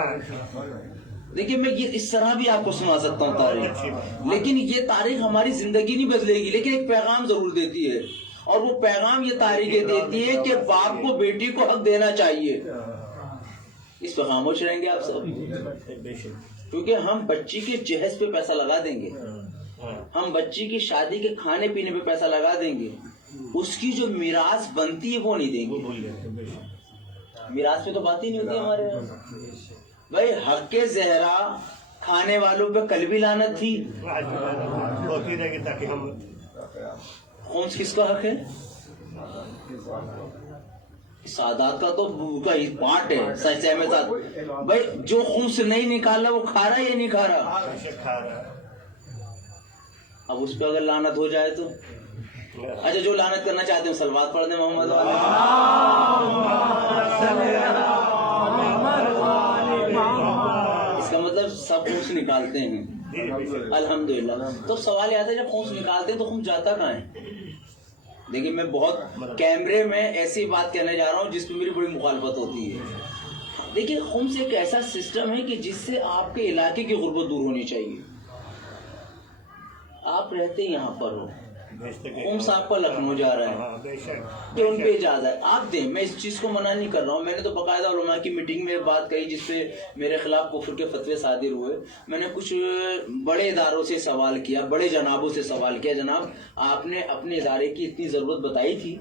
دیکھیں میں یہ اس طرح بھی آپ کو سنا سکتا ہوں تاریخ, لیکن یہ تاریخ ہماری زندگی نہیں بدلے گی, لیکن ایک پیغام ضرور دیتی ہے. اور وہ پیغام یہ تاریخ دیتی ہے کہ باپ کو بیٹی کو حق دینا چاہیے. اس پہ خاموش رہیں گے آپ سب, کیونکہ ہم بچی کے جہیز پہ پیسہ لگا دیں گے, ہم بچی کی شادی کے کھانے پینے پہ پیسہ لگا دیں گے, اس کی جو میراث بنتی ہے وہ نہیں دیں گے. میراث پہ تو بات ہی نہیں ہوتی ہمارے یہاں. بھائی حق کے زہرا کھانے والوں پہ کل بھی لعنت تھی, ہوتی رہے گی تاکہ ہم. خمس کس کا حق ہے؟ سادات کا تو پارٹ ہے, سچ ہے میں ساتھ. بھائی جو خمس نہیں نکالا وہ کھا رہا ہے یا نہیں کھا رہا؟ اب اس پہ اگر لعنت ہو جائے تو اچھا, جو لعنت کرنا چاہتے ہیں صلوات پڑھ دیں محمد والے. اس کا مطلب سب خمس نکالتے ہیں الحمدللہ. تو سوال یہ آتا ہے جب خمس نکالتے ہیں تو خمس جاتا کہاں ہے؟ دیکھیں میں بہت کیمرے میں ایسی بات کہنے جا رہا ہوں جس پہ میری بڑی مخالفت ہوتی ہے. دیکھیں خمس ایک ایسا سسٹم ہے کہ جس سے آپ کے علاقے کی غربت دور ہونی چاہیے. آپ رہتے یہاں پر ہو, خمس آپ کا لکھنؤ جا رہا ہے کہ ان پہ اجازت ہے آپ دیں. میں اس چیز کو منع نہیں کر رہا ہوں. میں نے تو باقاعدہ علماء کی میٹنگ میں بات کہی جس پہ میرے خلاف کفر کے فتوے صادر ہوئے. میں نے کچھ بڑے اداروں سے سوال کیا, بڑے جنابوں سے سوال کیا, جناب آپ نے اپنے ادارے کی اتنی ضرورت بتائی تھی,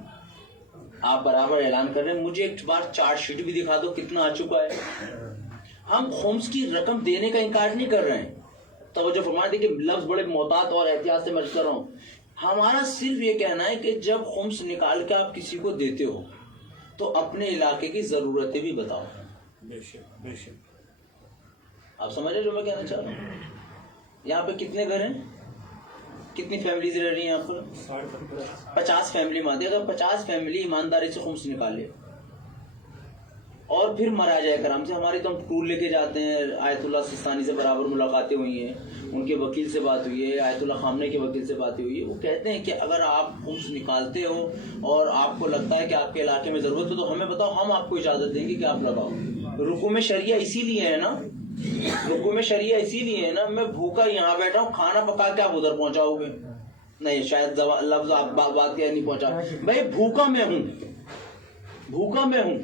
آپ برابر اعلان کر رہے ہیں, مجھے ایک بار چارٹ شیٹ بھی دکھا دو کتنا آ چکا ہے. ہم خمس کی رقم دینے کا انکار نہیں کر رہے ہیں, توجہ فرمائیں. دیکھیں لفظ بڑے محتاط اور احتیاط سے میں کر رہا ہوں. ہمارا صرف یہ کہنا ہے کہ جب خمس نکال کے آپ کسی کو دیتے ہو تو اپنے علاقے کی ضرورتیں بھی بتاؤ. آپ سمجھ رہے جو میں کہنا چاہ رہا ہوں. یہاں پہ کتنے گھر ہیں, کتنی فیملیز رہ رہی ہیں یہاں پر؟ 50 فیملی مانتے. اگر 50 فیملی ایمانداری سے خمس نکالے اور پھر مراجع کرام سے, ہماری تو ہم ٹور لے کے جاتے ہیں, آیت اللہ سستانی سے برابر ملاقاتیں ہوئی ہیں, ان کے وکیل سے بات ہوئی ہے, آیت اللہ خامنہ کے وکیل سے بات ہوئی ہے. وہ کہتے ہیں کہ اگر آپ خمس نکالتے ہو اور آپ کو لگتا ہے کہ آپ کے علاقے میں ضرورت ہو تو ہمیں بتاؤ, ہم آپ کو اجازت دیں گے کہ آپ لگاؤ. رکوع میں شریعہ اسی لیے ہے نا, رکوع میں شریعہ اسی لیے ہے نا. میں بھوکا یہاں بیٹھا ہوں, کھانا پکا کے آپ ادھر پہنچاؤ گے نہیں, شاید لفظ آپ بات کے نہیں پہنچا. بھائی بھوکا میں ہوں, بھوکا میں ہوں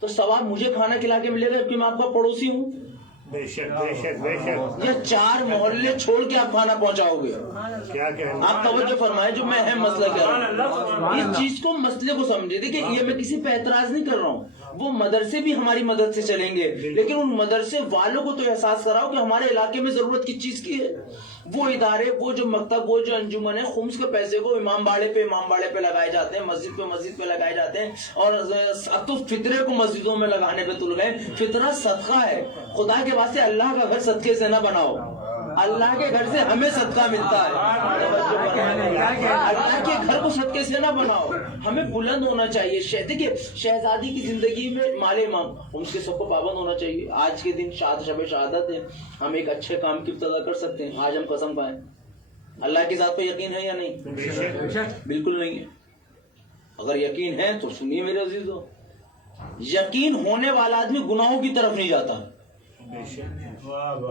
تو ثواب مجھے کھانا کھلا کے ملے گا کیونکہ میں آپ کا پڑوسی ہوں. بے شک یا 4 محلے چھوڑ کے آپ کھانا پہنچاؤ گے. آپ توجہ فرمائیں, جو میں اہم مسئلہ کہہ رہا ہوں, اس چیز کو مسئلے کو سمجھے. دیکھیں یہ میں کسی پہ اعتراض نہیں کر رہا ہوں, وہ مدرسے بھی ہماری مدد سے چلیں گے, لیکن ان مدرسے والوں کو تو احساس کراؤ کہ ہمارے علاقے میں ضرورت کس چیز کی ہے. وہ ادارے, وہ جو مکتب, وہ جو انجمن ہے, خمس کے پیسے کو امام باڑے پہ لگائے جاتے ہیں, مسجد پہ لگائے جاتے ہیں. اور اب تو فطرے کو مسجدوں میں لگانے پہ تل گئے. فطرہ صدقہ ہے, خدا کے واسطے اللہ کا گھر صدقے سے نہ بناؤ, اللہ کے گھر سے ہمیں صدقہ ملتا ہے. اللہ کے گھر کو صدقے سے نہ بناؤ, ہمیں بلند ہونا چاہیے. دیکھیے شہزادی کی زندگی میں مال امام خمس کے سب کو پابند ہونا چاہیے. آج کے دن شب شہادت ہے, ہم ایک اچھے کام کی ابتدا کر سکتے ہیں. آج ہم قسم کھائیں, اللہ کی ذات پہ یقین ہے یا نہیں؟ بالکل نہیں ہے. اگر یقین ہے تو سنیے میرے عزیزو, یقین ہونے والا آدمی گناہوں کی طرف نہیں جاتا.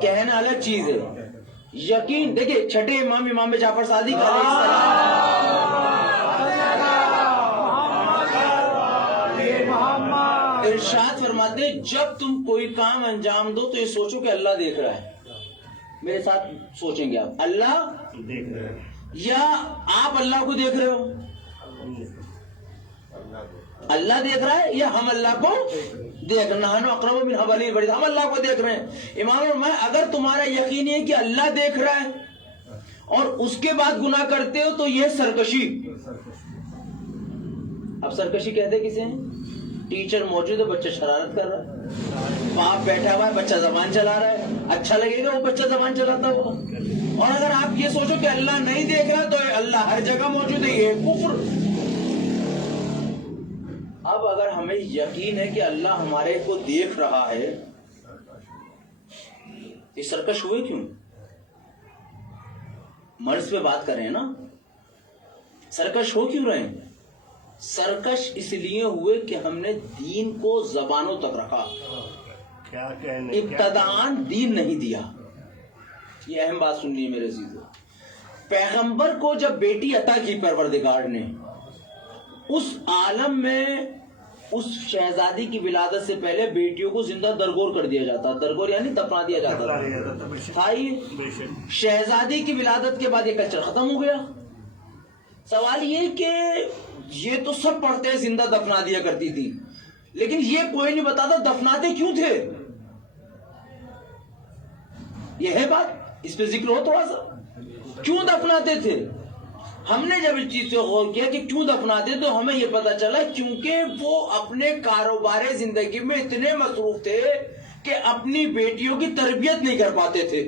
کہنا الگ چیز ہے, یقین. دیکھیں چھٹے امام جعفر صادق علیہ السلام ارشاد فرماتے ہیں جب تم کوئی کام انجام دو تو یہ سوچو کہ اللہ دیکھ رہا ہے. میرے ساتھ سوچیں گے آپ, اللہ دیکھ رہے ہیں یا آپ اللہ کو دیکھ رہے ہو؟ اللہ دیکھ رہا ہے یا ہم اللہ کو دیکھ رہے ہیں؟ اقرب من حبل الورید, ہم اللہ کو دیکھ رہے ہیں. امام اور میں, اگر تمہارا یقین ہے کہ اللہ دیکھ رہا ہے اور اس کے بعد گناہ کرتے ہو تو یہ سرکشی. اب سرکشی کہتے کسے ہیں؟ ٹیچر موجود ہے, بچہ شرارت کر رہا ہے, باپ بیٹھا ہوا ہے, بچہ زبان چلا رہا ہے, اچھا لگے گا وہ بچہ زبان چلاتا ہوگا؟ اور اگر آپ یہ سوچو کہ اللہ نہیں دیکھ رہا تو اللہ ہر جگہ موجود ہے, یہ کفر. اب اگر ہمیں یقین ہے کہ اللہ ہمارے کو دیکھ رہا ہے, یہ سرکش ہوئے کیوں؟ مرض پہ بات کر رہے ہیں نا, سرکش ہو کیوں رہے ہیں؟ سرکش اس لیے ہوئے کہ ہم نے دین کو زبانوں تک رکھا, ابتداءً دین نہیں دیا. یہ اہم بات سن لیے میرے عزیزو. پیغمبر کو جب بیٹی عطا کی پروردگار نے, اس عالم میں اس شہزادی کی ولادت سے پہلے بیٹیوں کو زندہ درگور کر دیا جاتا. درگور یعنی دفنا دیا جاتا تھا. شہزادی کی ولادت کے بعد یہ کلچر ختم ہو گیا. سوال یہ کہ یہ تو سب پڑھتے ہیں زندہ دفنا دیا کرتی تھی, لیکن یہ کوئی نہیں بتاتا دفناتے کیوں تھے. یہ ہے بات, اس پہ ذکر ہو تھوڑا سا, کیوں دفناتے تھے. ہم نے جب اس چیز سے غور کیا کہ کیوں دفناتے تو ہمیں یہ پتا چلا کیونکہ وہ اپنے کاروبار زندگی میں اتنے مصروف تھے کہ اپنی بیٹیوں کی تربیت نہیں کر پاتے تھے,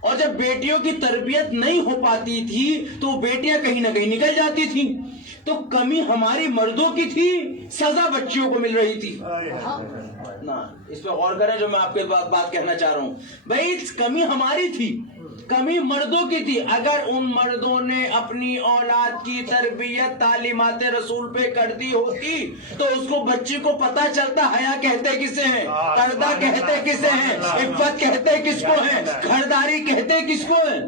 اور جب بیٹیوں کی تربیت نہیں ہو پاتی تھی تو بیٹیاں کہیں نہ کہیں نکل جاتی تھیں. تو کمی ہماری مردوں کی تھی, سزا بچیوں کو مل رہی تھی. اس پہ غور کریں جو میں آپ کے بات کہنا چاہ رہا ہوں. بھائی کمی ہماری تھی, کمی مردوں کی تھی. اگر ان مردوں نے اپنی اولاد کی تربیت تعلیمات رسول پہ کر دی ہوتی تو اس کو بچے کو پتا چلتا حیا کہتے کسے ہیں, پردہ کہتے کسے ہیں, عفت کہتے کس کو ہیں, گھرداری کہتے کس کو ہیں.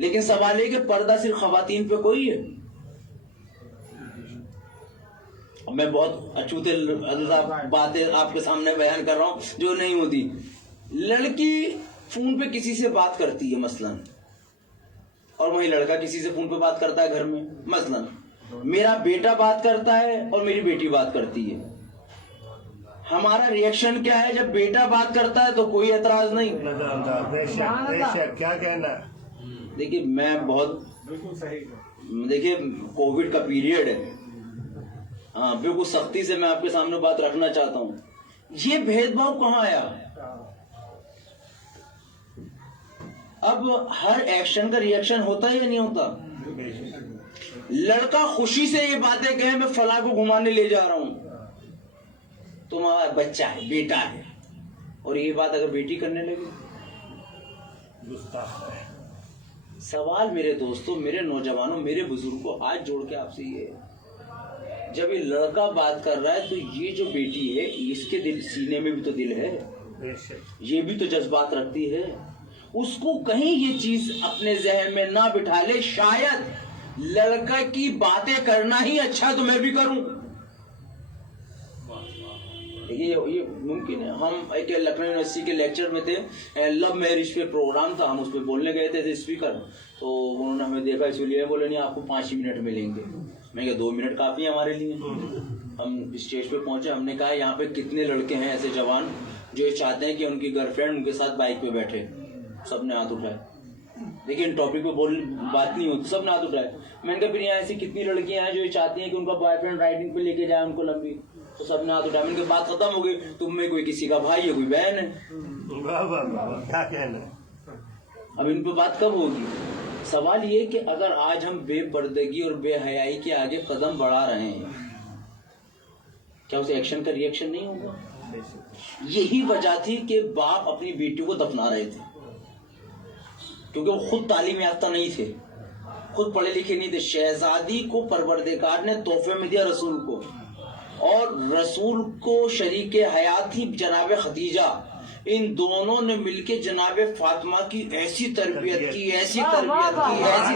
لیکن سوال یہ کہ پردہ صرف خواتین پہ کوئی ہے؟ میں بہت اچھوتے باتیں آپ کے سامنے بیان کر رہا ہوں جو نہیں ہوتی. لڑکی فون پہ کسی سے بات کرتی ہے مثلاً, اور وہی لڑکا کسی سے فون پہ بات کرتا ہے گھر میں. مثلاً میرا بیٹا بات کرتا ہے اور میری بیٹی بات کرتی ہے. ہمارا ریئیکشن کیا ہے؟ جب بیٹا بات کرتا ہے تو کوئی اعتراض نہیں. بے شک بے شک, کیا کہنا. دیکھیے میں بہت, دیکھیے کووڈ کا پیریڈ ہے, ہاں بالکل سختی سے میں آپ کے سامنے بات رکھنا چاہتا ہوں. یہ بھید بھاؤ کہاں آیا؟ اب ہر ایکشن کا ریئیکشن ہوتا ہے یا نہیں ہوتا؟ لڑکا خوشی سے یہ باتیں کہے میں فلاں کو گھمانے لے جا رہا ہوں, تمہارا بچہ ہے, بیٹا ہے, اور یہ بات اگر بیٹی کرنے لگے. سوال میرے دوستوں, میرے نوجوانوں, میرے بزرگوں, ہاتھ جوڑ کے آپ سے یہ ہے, جب یہ لڑکا بات کر رہا ہے تو یہ جو بیٹی ہے اس کے دل, سینے میں بھی تو دل ہے, یہ بھی تو جذبات رکھتی ہے. اس کو کہیں یہ چیز اپنے ذہن میں نہ بٹھا لے شاید لڑکا کی باتیں کرنا ہی اچھا تو میں بھی کروں. یہ ممکن ہے. ہم ایک لکھنؤ یونیورسٹی کے لیکچر میں تھے, لو میرج پہ پروگرام تھا, ہم اس پہ بولنے گئے تھے اسپیکر, تو انہوں نے ہمیں دیکھا, اس لیے بولے نہیں آپ کو 5 ہی منٹ ملیں گے. میں کہا 2 منٹ کافی ہے ہمارے لیے. ہم اسٹیج پہ پہنچے, ہم نے کہا یہاں پہ کتنے لڑکے ہیں ایسے جوان جو یہ چاہتے ہیں کہ ان کی گرل فرینڈ ان کے ساتھ بائک پہ بیٹھے. سب نے ہاتھ اٹھائے. دیکھیے ان ٹاپک پہ بات نہیں ہوتی, سب نے ہاتھ اٹھائے. میں نے کہا پھر یہاں ایسی کتنی لڑکیاں ہیں جو یہ چاہتی ہیں کہ ان کا بوائے فرینڈ رائڈنگ پہ لے کے جائے ان کو لمبی, تو سب نے ہاتھ اٹھایا. میں نے کہا بات ختم ہو گئی, تم میں کوئی کسی کا بھائی ہے, کوئی بہن ہے, کیا کہنا. اب ان پہ بات کب ہوگی؟ سوال یہ کہ اگر آج ہم بے پردگی اور بے حیائی کے آگے قدم بڑھا رہے ہیں, کیا اس ایکشن کا ریئیکشن نہیں ہوگا؟ یہی وجہ تھی کہ باپ اپنی بیٹی کو دفنا رہے تھے, کیونکہ وہ خود تعلیم یافتہ نہیں تھے, خود پڑھے لکھے نہیں تھے. شہزادی کو پروردگار نے تحفے میں دیا رسول کو, اور رسول کو شریک حیات تھی جناب خدیجہ. ان دونوں نے مل کے جناب فاطمہ کی ایسی تربیت کی, ایسی تربیت کی, ایسی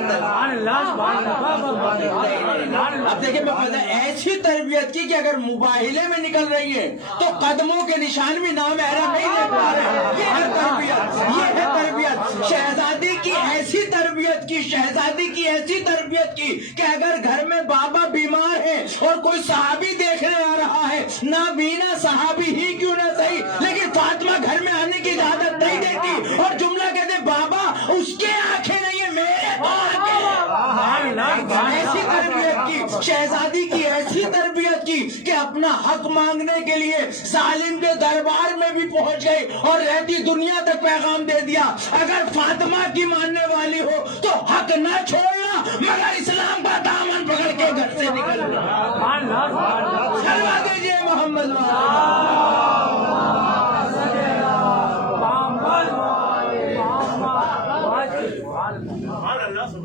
اب دیکھیں میں ایسی تربیت کی کہ اگر مباہلے میں نکل رہی ہیں تو قدموں کے نشان بھی نام احرام نہیں لے پا رہے. یہ ہے تربیت, یہ ہے تربیت. شہزادی کی ایسی تربیت کی, شہزادی کی ایسی تربیت کی کہ اگر گھر میں بابا بیمار ہے اور کوئی صحابی دیکھنے آ رہا ہے, نابینا صحابی ہی کیوں نہ صحیح, لیکن فاطمہ گھر میں آنے کی اجازت نہیں دیتی اور جملہ کہتے بابا اس کے آنکھیں نہیں ہے میرے ایسی تربیت کی شہزادی کی, ایسی تربیت کی کہ اپنا حق مانگنے کے لیے ظالم کے دربار میں بھی پہنچ گئی اور رہتی دنیا تک پیغام دے دیا, اگر فاطمہ کی ماننے والی ہو تو حق نہ چھوڑنا مگر اسلام کا دامن پکڑ کے گھر سے نکلنا. سلوا دیجیے محمد.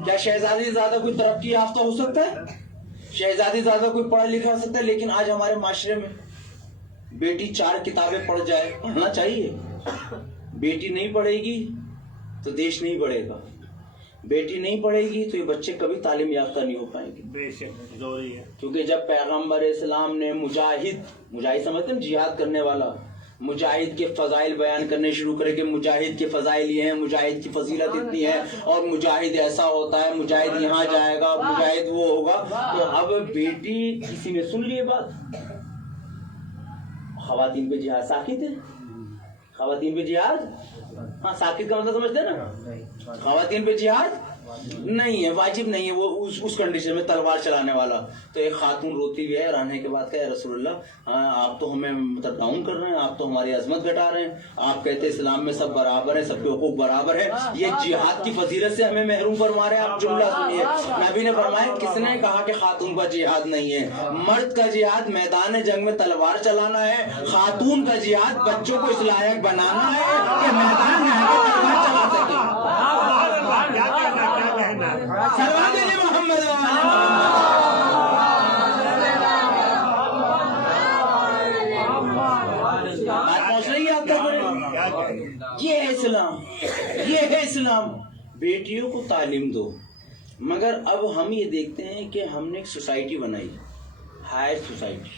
کیا شہزادی زیادہ کوئی ترقی یافتہ ہو سکتا ہے؟ شہزادی زیادہ کوئی پڑھا لکھا ہو سکتا ہے؟ لیکن آج ہمارے معاشرے میں بیٹی 4 کتابیں پڑھ جائے, پڑھنا چاہیے. بیٹی نہیں پڑھے گی تو دیش نہیں بڑھے گا, بیٹی نہیں پڑھے گی تو یہ بچے کبھی تعلیم یافتہ نہیں ہو پائیں گے. بے شک ضروری ہے, کیونکہ جب پیغمبر اسلام نے مجاہد سمجھتے ہیں جہاد کرنے والا, مجاہد کے فضائل بیان کرنے شروع کرے کہ مجاہد کے فضائل یہ ہیں, مجاہد کی فضیلت اتنی ہے, اور مجاہد ایسا ہوتا ہے, مجاہد یہاں جائے گا, مجاہد وہ ہوگا. تو اب بیٹی کسی نے سن لی یہ بات, خواتین پہ جہاد ساکت ہے, خواتین پہ جہاد, ہاں ساکت کا مطلب سمجھتے ہیں نا, خواتین پہ جہاد نہیں ہے, واجب نہیں ہے. وہ اس کنڈیشن میں تلوار چلانے والا. تو ایک خاتون روتی ہوئی ہے رہنے کے بعد کہ رسول اللہ آپ تو ہمیں مطلب ڈاؤن کر رہے ہیں, آپ تو ہماری عظمت گھٹا رہے ہیں, آپ کہتے ہیں اسلام میں سب برابر ہے, سب کے حقوق برابر ہے, یہ جہاد کی فضیلت سے ہمیں محروم فرما رہے ہیں. آپ جملہ سنیے, نبی نے فرمایا کس نے کہا کہ خاتون کا جہاد نہیں ہے؟ مرد کا جہاد میدان جنگ میں تلوار چلانا ہے, خاتون کا جہاد بچوں کو اس لائق بنانا ہے کہ میدان میں تلوار چلا سکے. سلوا دیجیے محمد. بات پہنچ رہی ہے آپ تک؟ یہ ہے اسلام, یہ ہے اسلام. بیٹیوں کو تعلیم دو، مگر اب ہم یہ دیکھتے ہیں کہ ہم نے ایک سوسائٹی بنائی، higher society,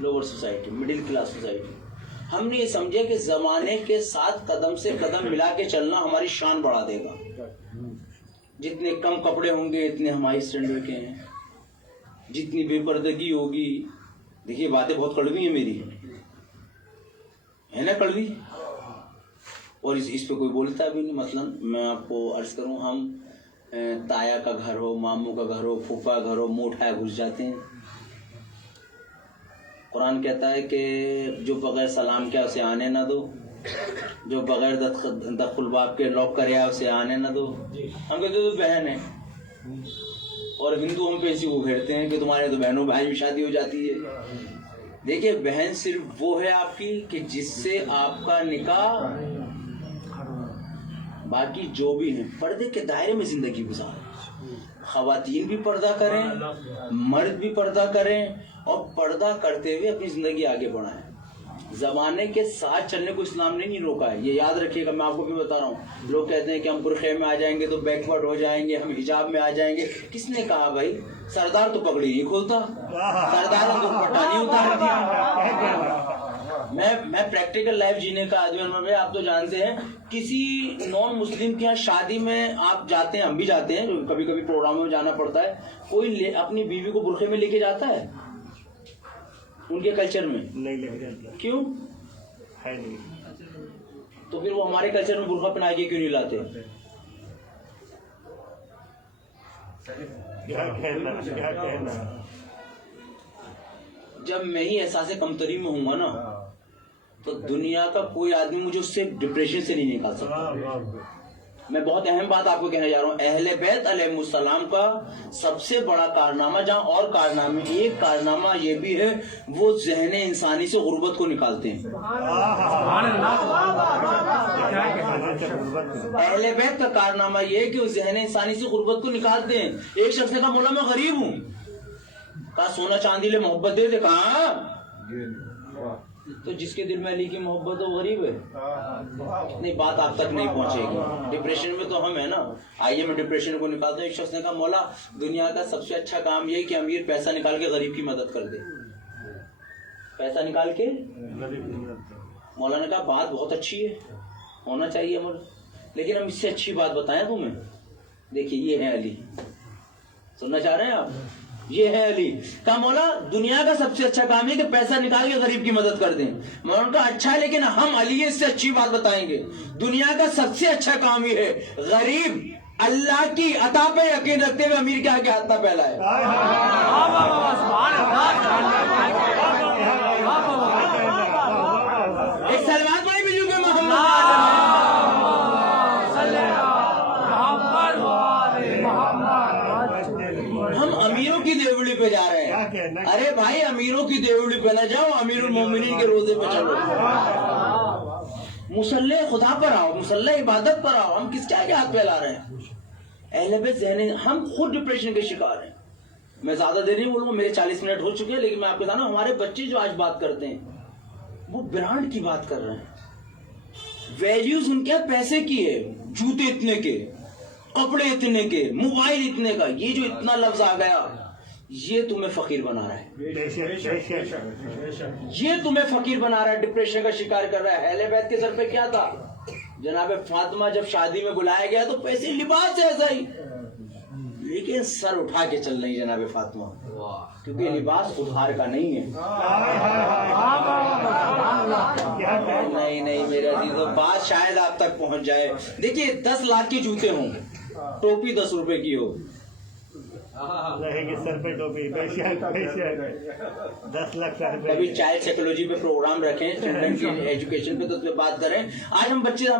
lower society, middle class society. ہم نے یہ سمجھا کہ زمانے کے ساتھ قدم سے قدم ملا کے چلنا ہماری شان بڑھا دے گا. جتنے کم کپڑے ہوں گے اتنے ہم ہائی اسٹینڈرڈ کے ہیں، جتنی بے پردگی ہوگی. دیکھیے باتیں بہت کڑوی ہیں میری، ہے نا کڑوی، اور اس پہ کوئی بولتا بھی نہیں. مثلا میں آپ کو عرض کروں، ہم تایا کا گھر ہو، ماموں کا گھر ہو، پھوپھا گھر ہو، منہ اٹھائے گھس جاتے ہیں. قرآن کہتا ہے کہ جو بغیر سلام کیا اسے آنے نہ دو، جو بغیر دخل باب کے لاک کریا اسے آنے نہ دو. ہم کہتے تو بہن ہے، اور ہندو ہم پہ اسی کو گھیرتے ہیں کہ تمہارے تو بہنوں بھائی بھی شادی ہو جاتی ہے. دیکھیے بہن صرف وہ ہے آپ کی کہ جس سے آپ کا نکاح، باقی جو بھی ہیں پردے کے دائرے میں زندگی گزاریں. خواتین بھی پردہ کریں، مرد بھی پردہ کریں، اور پردہ کرتے ہوئے اپنی زندگی آگے بڑھائیں. زمانے کے ساتھ چلنے کو اسلام نے نہیں روکا ہے، یہ یاد رکھیے گا. میں آپ کو بھی بتا رہا ہوں، لوگ کہتے ہیں کہ ہم برقعے میں آ جائیں گے تو بیکورڈ ہو جائیں گے، ہم حجاب میں آ جائیں گے. کس نے کہا بھائی؟ سردار تو پگڑی نہیں کھولتا، سردار ہم دوپٹہ نہیں اتارتی. میں پریکٹیکل لائف جینے کا آدمی ہوں بھائی. آپ تو جانتے ہیں کسی نان مسلم کے یہاں شادی میں آپ جاتے ہیں، ہم بھی جاتے ہیں، کبھی کبھی پروگراموں میں جانا پڑتا ہے. کوئی اپنی بیوی کو برقعے میں لے کے جاتا ہے؟ ان کے کلچر میں نہیں لے جاتا. کیوں ہے نہیں. تو پھر وہ ہمارے کلچر میں برقع پہنا کے کیوں نہیں لاتے؟ کیا کہنا. جب میں ہی احساس کمتری میں ہوں گا نا تو دنیا کا کوئی آدمی مجھے اس سے ڈپریشن سے نہیں نکال سکتا. میں بہت اہم بات آپ کو کہنا جا رہا ہوں. اہل بیت علیہ السلام کا سب سے بڑا کارنامہ، جہاں اور کارنامے، ایک کارنامہ یہ بھی ہے، وہ ذہن انسانی سے غربت کو نکالتے ہیں. اہل بیت کا کارنامہ یہ ہے کہ وہ ذہن انسانی سے غربت کو نکالتے ہیں. ایک شخص نے کہا مولا میں غریب ہوں. کہا سونا چاندی لے محبت دے دے. کہا تو جس کے دل میں علی کی محبت ہو غریب ہے. نہیں، بات آپ تک نہیں پہنچے گی. ڈپریشن میں تو ہم ہیں نا. آئیے میں ڈپریشن کو نکالتا ہوں. ایک شخص نے کہا مولا دنیا کا سب سے اچھا کام یہ کہ امیر پیسہ نکال کے غریب کی مدد کر دے. پیسہ نکال کے. مولا نے کہا بات بہت اچھی ہے، ہونا چاہیے مولا، لیکن ہم اس سے اچھی بات بتائیں تمہیں. دیکھیے یہ ہے علی. سننا چاہ رہے ہیں آپ؟ یہ ہے علی. کہا مولا دنیا کا سب سے اچھا کام ہے کہ پیسہ نکال کے غریب کی مدد کر دیں. مولا نے کہا اچھا ہے، لیکن ہم علی اس سے اچھی بات بتائیں گے. دنیا کا سب سے اچھا کام یہ ہے غریب اللہ کی عطا پہ یقین رکھتے ہوئے امیر کے آگے ہاتھ نہ پھیلائے. ایک سلمان بھائی بھی جو کہ ہم امیروں کی دیوڑی پہ جا رہے ہیں. ارے بھائی امیروں کی دیوڑی پہ نہ جاؤ، امیر المومنین کے روزے پہ چلو. مصلی خدا پر آؤ، مصلی عبادت پر آؤ. ہم کس کے آگے ہاتھ پھیلا رہے ہیں؟ اہل بیت ذہن، ہم خود ڈپریشن کے شکار ہیں. میں زیادہ دیر نہیں بولوں، میرے 40 منٹ ہو چکے ہیں، لیکن میں آپ کو بتا رہا ہوں ہمارے بچے جو آج بات کرتے ہیں وہ برانڈ کی بات کر رہے ہیں. ویلیوز ان کے پیسے کی ہے، جوتے اتنے کے، کپڑے اتنے کے، موبائل اتنے کا. یہ جو اتنا لفظ آ گیا یہ تمہیں فقیر بنا رہا ہے. یہ تمہیں فقیر بنا رہا ہے، ڈپریشن کا شکار کر رہا ہے. اہل بیت کے سر پہ کیا تھا؟ جناب فاطمہ جب شادی میں بلایا گیا تو پیسے لباس ایسا ہی، لیکن سر اٹھا کے چل رہی جناب فاطمہ، کیونکہ لباس ادھار کا نہیں ہے. نہیں میرے عزیزو، بات شاید آپ تک پہنچ جائے. دیکھیے 10 لاکھ کے جوتے ہوں، ٹوپی 10 روپے کی ہو، رہے گی سر پہ ٹوپی. 10 لاکھ روپے. کبھی چائلڈ سائیکولوجی پہ پروگرام رکھیں، اسٹوڈنٹ کی ایجوکیشن پہ تو اس پہ بات کریں. آج ہم بچے جب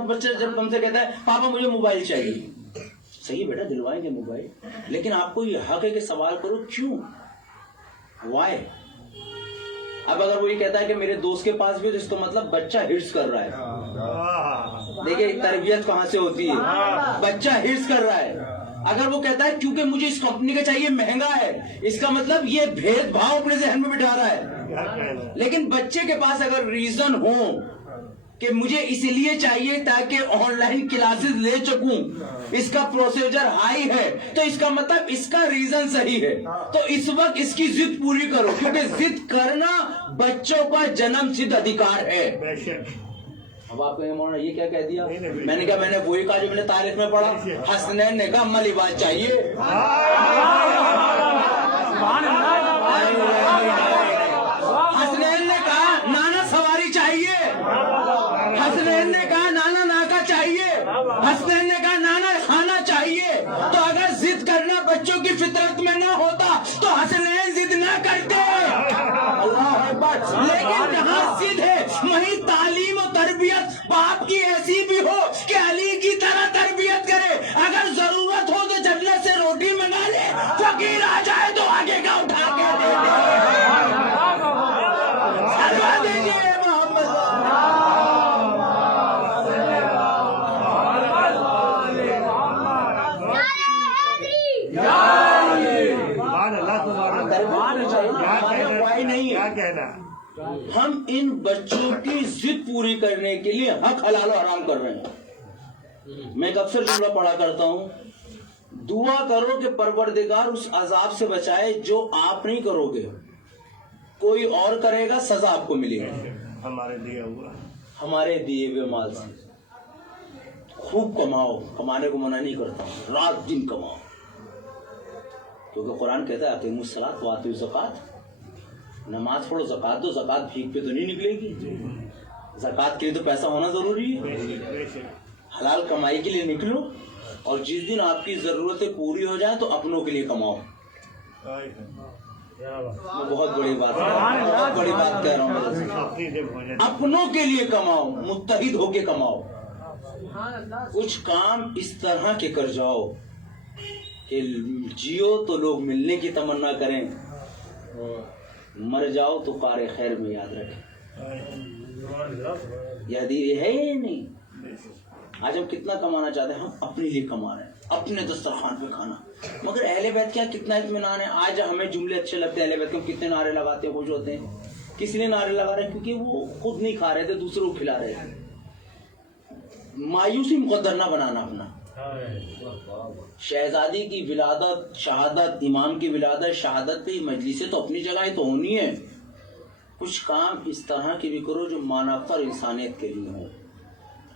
ہم سے کہتا ہے پاپا مجھے موبائل چاہیے، صحیح بیٹا دلوائیں گے موبائل، لیکن آپ کو یہ حق ہے کہ سوال کرو کیوں، وائی. اب اگر وہ یہ کہتا ہے کہ میرے دوست کے پاس بھی، تو اس کا مطلب بچہ ہرس کر رہا ہے. دیکھیے تربیت کہاں سے ہوتی ہے، بچہ ہرس کر رہا ہے. اگر وہ کہتا ہے کیونکہ مجھے اس کمپنی کا چاہیے مہنگا ہے، اس کا مطلب یہ بھید بھاؤ اپنے ذہن میں بٹھا رہا ہے. لیکن بچے کے پاس اگر ریزن ہو کہ مجھے اس لیے چاہیے تاکہ آن لائن کلاسز لے سکوں، اس کا پروسیجر ہائی ہے، تو اس کا مطلب اس کا ریزن صحیح ہے، تو اس وقت اس کی ضد پوری کرو، کیونکہ ضد کرنا بچوں کا جنم سدھ ادھیکار ہے۔ بے شک اب آپ کہیں مولانا یہ کیا کہہ دیا؟ میں نے کہا میں نے وہی کہا جو میں نے تاریخ میں پڑھا۔ حسنین نے کہا اما لباس چاہیے، حسنین نے کہا نانا سواری چاہیے، حسنین نے کہا نانا ناکا چاہیے، حسنین نے کہا نانا کھانا چاہیے۔ تو اگر ضد کرنا بچوں کی فطرت میں نہ ہوتا تو حسنین ضد نہ کرتے۔ اللہ اکبر۔ لیکن جہاں ضد ہے وہیں تعلیم و تربیت باپ کی ایسی بھی ہو کہ علی کی طرح تربیت کرے، اگر ضرورت ہو تو جنت سے روٹی منگا لے، فقیر آ جائے تو آگے کا اٹھا کے دے دے۔ سلوا دیجیے محمد۔ کیا کہنا؟ ہم ان بچوں کی ضد پوری کرنے کے لیے حق حلال و حرام کر رہے ہیں۔ میں ایک اکثر جملہ پڑھا کرتا ہوں، دعا کرو کہ پروردگار اس عذاب سے بچائے جو آپ نہیں کرو گے، کوئی اور کرے گا، سزا آپ کو ملے گی۔ ہمارے دیا ہوا، ہمارے دیے ہوئے مال سے خوب کماؤ، کمانے کو منع نہیں کرتا ہوں، رات دن کماؤ، کیونکہ قرآن کہتا ہے اقیموا الصلاۃ وآتوا الزکوٰۃ، نماز پڑھو، زکوٰۃ دو۔ زکوٰۃ بھیک پہ تو نہیں نکلے گی، زکوٰۃ کے لیے تو پیسہ ہونا ضروری ہے۔ حلال کمائی کے لیے نکلو، اور جس دن آپ کی ضرورتیں پوری ہو جائیں تو اپنوں کے لیے کماؤ۔ میں بہت بڑی بات کہہ رہا ہوں، اپنوں کے لیے کماؤ، متحد ہو کے کماؤ۔ کچھ کام اس طرح کے کر جاؤ کہ جیو تو لوگ ملنے کی تمنا کریں، مر جاؤ تو کار خیر میں یاد رکھیں۔ یہ ہے یا نہیں؟ آج ہم کتنا کمانا چاہتے ہیں، ہم اپنے لیے کما رہے ہیں، اپنے دسترخوان پہ کھانا، مگر اہل بیت کیا کتنا اطمینان ہے۔ آج ہمیں جملے اچھے لگتے ہیں اہل بیت کے، ہم کتنے نعرے لگاتے ہیں، خوش ہوتے ہیں۔ کس لیے نعرے لگا رہے ہیں؟ کیونکہ وہ خود نہیں کھا رہے تھے، دوسروں کو کھلا رہے تھے۔ مایوسی مقدر نہ بنانا اپنا۔ شہزادی کی ولادت، شہادت، امام کی ولادت، شہادت پہ مجلسیں تو اپنی جگہ ہی تو ہونی ہے۔ کچھ کام اس طرح کے بھی کرو جو مانوتا اور انسانیت کے لیے ہوں۔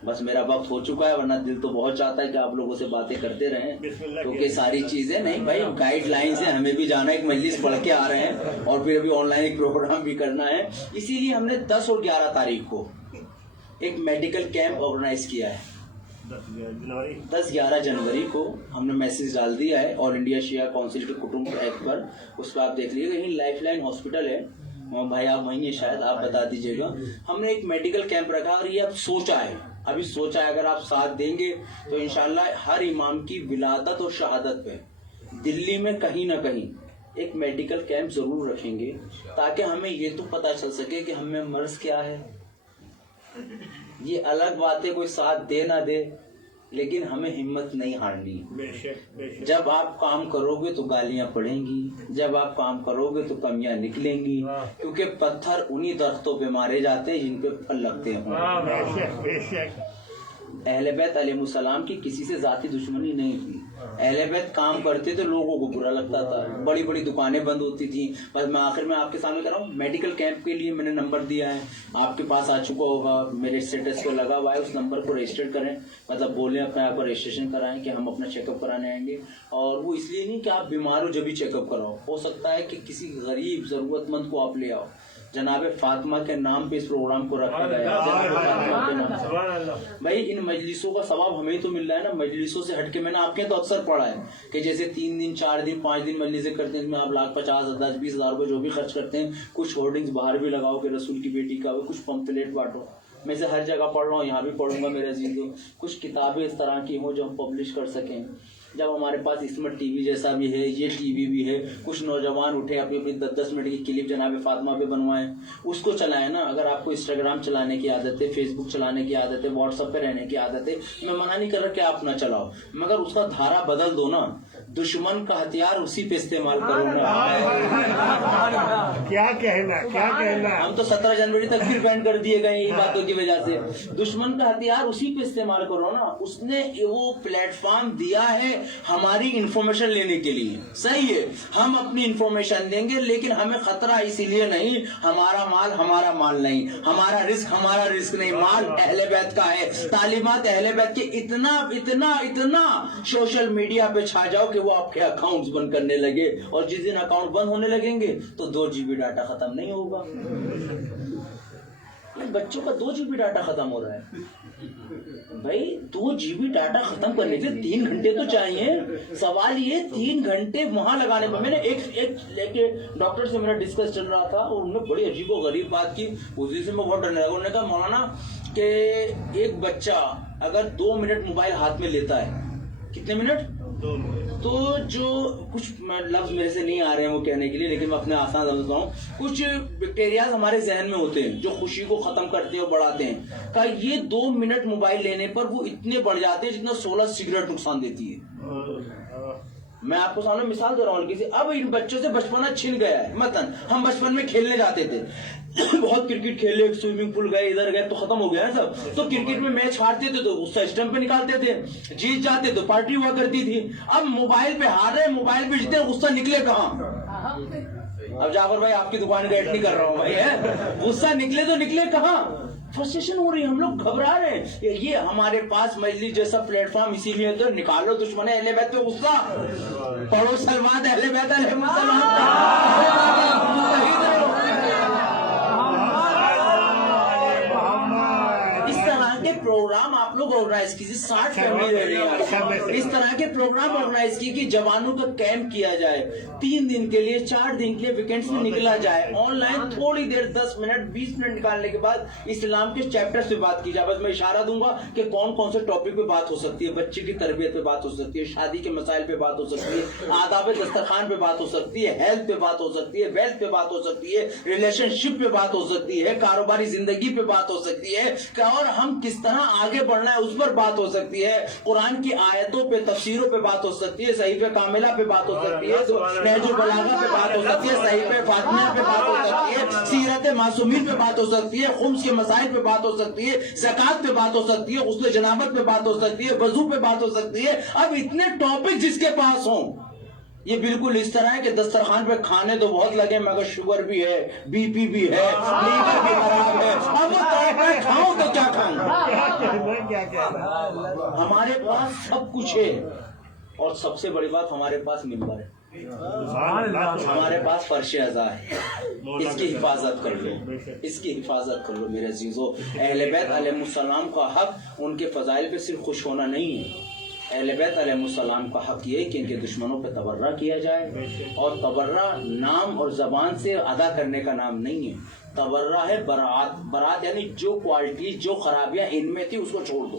بس میرا وقت ہو چکا ہے، ورنہ دل تو بہت چاہتا ہے کہ آپ لوگوں سے باتیں کرتے رہیں، کیونکہ ساری چیزیں نہیں بھائی، گائیڈ لائنز ہیں، ہمیں بھی جانا ہے، ایک مجلس پڑھ کے آ رہے ہیں، اور پھر ابھی آن لائن ایک پروگرام بھی کرنا ہے۔ اسی لیے ہم نے 10 اور 11 تاریخ کو ایک میڈیکل کیمپ آرگنائز کیا ہے۔ 10-11 جنوری کو ہم نے میسج ڈال دیا ہے آل انڈیا شیعہ کونسل کے کٹمب ایپ پر، اس پہ آپ دیکھ لیجیے گا۔ یہیں لائف لائن ہاسپٹل ہے بھائی، آپ وہیں ہیں شاید، آپ بتا دیجیے گا۔ ہم نے ایک میڈیکل کیمپ رکھا، اور یہ اب سوچا ہے، اگر آپ ساتھ دیں گے تو انشاءاللہ ہر امام کی ولادت اور شہادت پہ دلی میں کہیں نہ کہیں ایک میڈیکل کیمپ ضرور رکھیں گے، تاکہ ہمیں یہ تو پتہ چل سکے کہ ہمیں مرض کیا ہے۔ یہ الگ بات ہے کوئی ساتھ دے نہ دے، لیکن ہمیں ہمت نہیں ہارنی۔ جب آپ کام کرو گے تو گالیاں پڑیں گی، جب آپ کام کرو گے تو کمیاں نکلیں گی، کیونکہ پتھر انہی درختوں پہ مارے جاتے ہیں جن پہ پھل لگتے ہیں۔ اہل بیت علیہ السلام کی کسی سے ذاتی دشمنی نہیں تھی۔ اہل بیت کام کرتے تھے، لوگوں کو برا لگتا تھا، بڑی بڑی دکانیں بند ہوتی تھیں۔ بس میں آخر میں آپ کے سامنے کر رہا ہوں، میڈیکل کیمپ کے لیے میں نے نمبر دیا ہے، آپ کے پاس آ چکا ہوگا، میرے اسٹیٹس پہ لگا ہوا ہے، اس نمبر کو رجسٹر کریں، مطلب بولیں اپنے آپ کو رجسٹریشن کرائیں کہ ہم اپنا چیک اپ کرانے آئیں گے۔ اور وہ اس لیے نہیں کہ آپ بیمار ہو جب بھی چیک اپ کراؤ، ہو سکتا ہے کہ کسی غریب ضرورت مند کو آپ لے آؤ۔ جناب فاطمہ کے نام پہ اس پروگرام کو رکھا گیا ہے۔ بھائی ان مجلسوں کا ثواب ہمیں تو مل رہا ہے نا، مجلسوں سے ہٹ کے میں نے آپ کے تو اکثر پڑھا ہے کہ جیسے 3 دن 4 دن 5 دن مجلسیں کرتے ہیں، اس میں آپ 1,50,000 20,000 روپے جو بھی خرچ کرتے ہیں، کچھ ہورڈنگز باہر بھی لگاؤ کہ رسول کی بیٹی کا، کچھ پمفلیٹ بانٹو۔ میں سے ہر جگہ پڑھ رہا ہوں، یہاں بھی پڑھوں گا میرے عزیزوں، کچھ کتابیں اس طرح کی ہوں جو ہم پبلش کر سکیں۔ جب ہمارے پاس اسمارٹ ٹی وی جیسا بھی ہے، یہ ٹی وی بھی ہے، کچھ نوجوان اٹھے اپنی 10 منٹ کی کلپ جناب فاطمہ پہ بنوائیں، اس کو چلائیں نا۔ اگر آپ کو انسٹاگرام چلانے کی عادت ہے، فیس بک چلانے کی عادت ہے، واٹس ایپ پہ رہنے کی عادت ہے، میں منع نہیں کر رہا کہ آپ نہ چلاؤ، مگر اس کا دھارا بدل دو نا۔ دشمن کا ہتھیار اسی پہ استعمال کرو نا. کیا کہنا کیا کہنا. ہم تو 17 جنوری تک پھر بین کر دیے گئے ان باتوں کی وجہ سے. دشمن کا ہتھیار اسی پہ استعمال کرو نا. اس نے وہ پلیٹ فارم دیا ہے ہماری انفارمیشن لینے کے لیے. صحیح ہے, ہم اپنی انفارمیشن دیں گے, لیکن ہمیں خطرہ اسی لیے نہیں, ہمارا مال نہیں, ہمارا رزق نہیں, مال اہل بیت کا ہے. تعلیمات اہل بیت کے اتنا سوشل میڈیا پہ چھا جاؤ کہ وہ آپ کے اکاؤنٹس بند کرنے لگے, اور جس دن اکاؤنٹ بند ہونے لگیں گے تو 2 GB ڈاٹا ختم نہیں ہوگا. بچوں کا 2 GB ڈاٹا ختم ہو رہا ہے. بھائی 2 GB ڈاٹا ختم کرنے کے 3 گھنٹے تو چاہیے. سوال یہ 3 گھنٹے وہاں لگانے پر. میں نے ایک لے کے ڈاکٹر سے میرا ڈسکس چل رہا تھا, اور انہوں نے بڑی عجیب و غریب بات کی. اسی سے میں بہت ڈرنے لگا. انہوں نے کہا مولانا کہ ایک بچہ اگر 2 منٹ موبائل ہاتھ میں لیتا ہے, کتنے منٹ, تو جو کچھ لفظ میرے سے نہیں آ رہے ہیں وہ کہنے کے لیے, لیکن میں اپنے آسان لفظ بتاؤں, کچھ بیکٹیریاز ہمارے ذہن میں ہوتے ہیں جو خوشی کو ختم کرتے ہیں اور بڑھاتے ہیں. کہ یہ 2 منٹ موبائل لینے پر وہ اتنے بڑھ جاتے ہیں جتنا 16 سگریٹ نقصان دیتی ہے. میں آپ کو سامنے مثال دے رہا ہوں کسی. اب ان بچوں سے بچپنا چھن گیا ہے. مثلا ہم بچپن میں کھیلنے جاتے تھے, بہت کرکٹ کھیلے, سوئمنگ پول گئے, ادھر گئے, تو ختم ہو گیا سب. تو کرکٹ میں میچ ہارتے تھے تو اس اسٹمپ پہ نکالتے تھے, جیت جاتے تو پارٹی ہوا کرتی تھی. اب موبائل پہ ہار رہے, موبائل پہ جیتے, غصہ نکلے کہاں. اب جعفر بھائی آپ کی دکان کا ایڈ نہیں کر رہا ہوں بھائی, غصہ نکلے تو نکلے کہاں. فرسٹریشن ہو رہی ہے, ہم لوگ گھبرا رہے ہیں. یہ ہمارے پاس مجلس جیسا پلیٹ فارم اسی لیے تو نکالو دشمن اہل بیت پہ غصہ, پڑھو سلمان اہل بیت علیہ السلام. پروگرام آپ لوگ آرگنائز کیجیے, 60 فیملی رہ رہی ہے, اس طرح کے پروگرام آرگنائز کیے کہ جوانوں کا کیمپ کیا جائے, 3 دن کے لیے 4 دن کے لیے ویکینڈز میں نکلا جائے, آن لائن تھوڑی دیر 10 منٹ 20 منٹ نکالنے کے بعد اسلام کے چیپٹرز پہ بات کی جائے. بس میں اشارہ دوں گا کہ کون کون سے ٹاپک پہ بات ہو سکتی ہے. بچے کی تربیت پہ بات ہو سکتی ہے, شادی کے مسائل پہ بات ہو سکتی ہے, آداب دسترخوان پہ بات ہو سکتی ہے, ہیلتھ پہ بات ہو سکتی ہے, ویلتھ پہ بات ہو سکتی ہے, ریلیشن شپ پہ بات ہو سکتی ہے, کاروباری زندگی پہ بات ہو سکتی ہے, اور ہم کس طرح آگے بڑھنا ہے اس پر بات ہو سکتی ہے, قرآن کی آیتوں پہ تفسیروں پہ بات ہو سکتی ہے, صحیفہ کاملہ پہ بات ہو سکتی ہے, نہج البلاغہ پہ بات ہو سکتی ہے, صحیفہ فاطمیہ پہ بات ہو سکتی ہے, سیرت معصومین پہ بات ہو سکتی ہے, خمس کے مسائل پہ بات ہو سکتی ہے, زکات پہ بات ہو سکتی ہے, غسل جنابت پہ بات ہو سکتی ہے, وضو پہ بات ہو سکتی ہے. اب اتنے ٹاپک جس کے پاس ہوں, یہ بالکل اس طرح ہے کہ دسترخوان پہ کھانے تو بہت لگے مگر شوگر بھی ہے, بی پی بھی ہے, لیور بھی خراب ہے, اب وہ کھاؤں تو کیا کھاؤں. ہمارے پاس سب کچھ ہے, اور سب سے بڑی بات ہمارے پاس منبر ہے, ہمارے پاس فرش عزا ہے. اس کی حفاظت کر لو, اس کی حفاظت کر لو میرے عزیزو. اہل بیت علیہ السلام کا حق ان کے فضائل پہ صرف خوش ہونا نہیں ہے. اہل بیت علیہ السلام کا حق یہ کہ ان کے دشمنوں پہ تبرہ کیا جائے, اور تبرہ نام اور زبان سے ادا کرنے کا نام نہیں ہے. تبرہ ہے برات. برات یعنی جو کوالٹی جو خرابیاں ان میں تھی اس کو چھوڑ دو.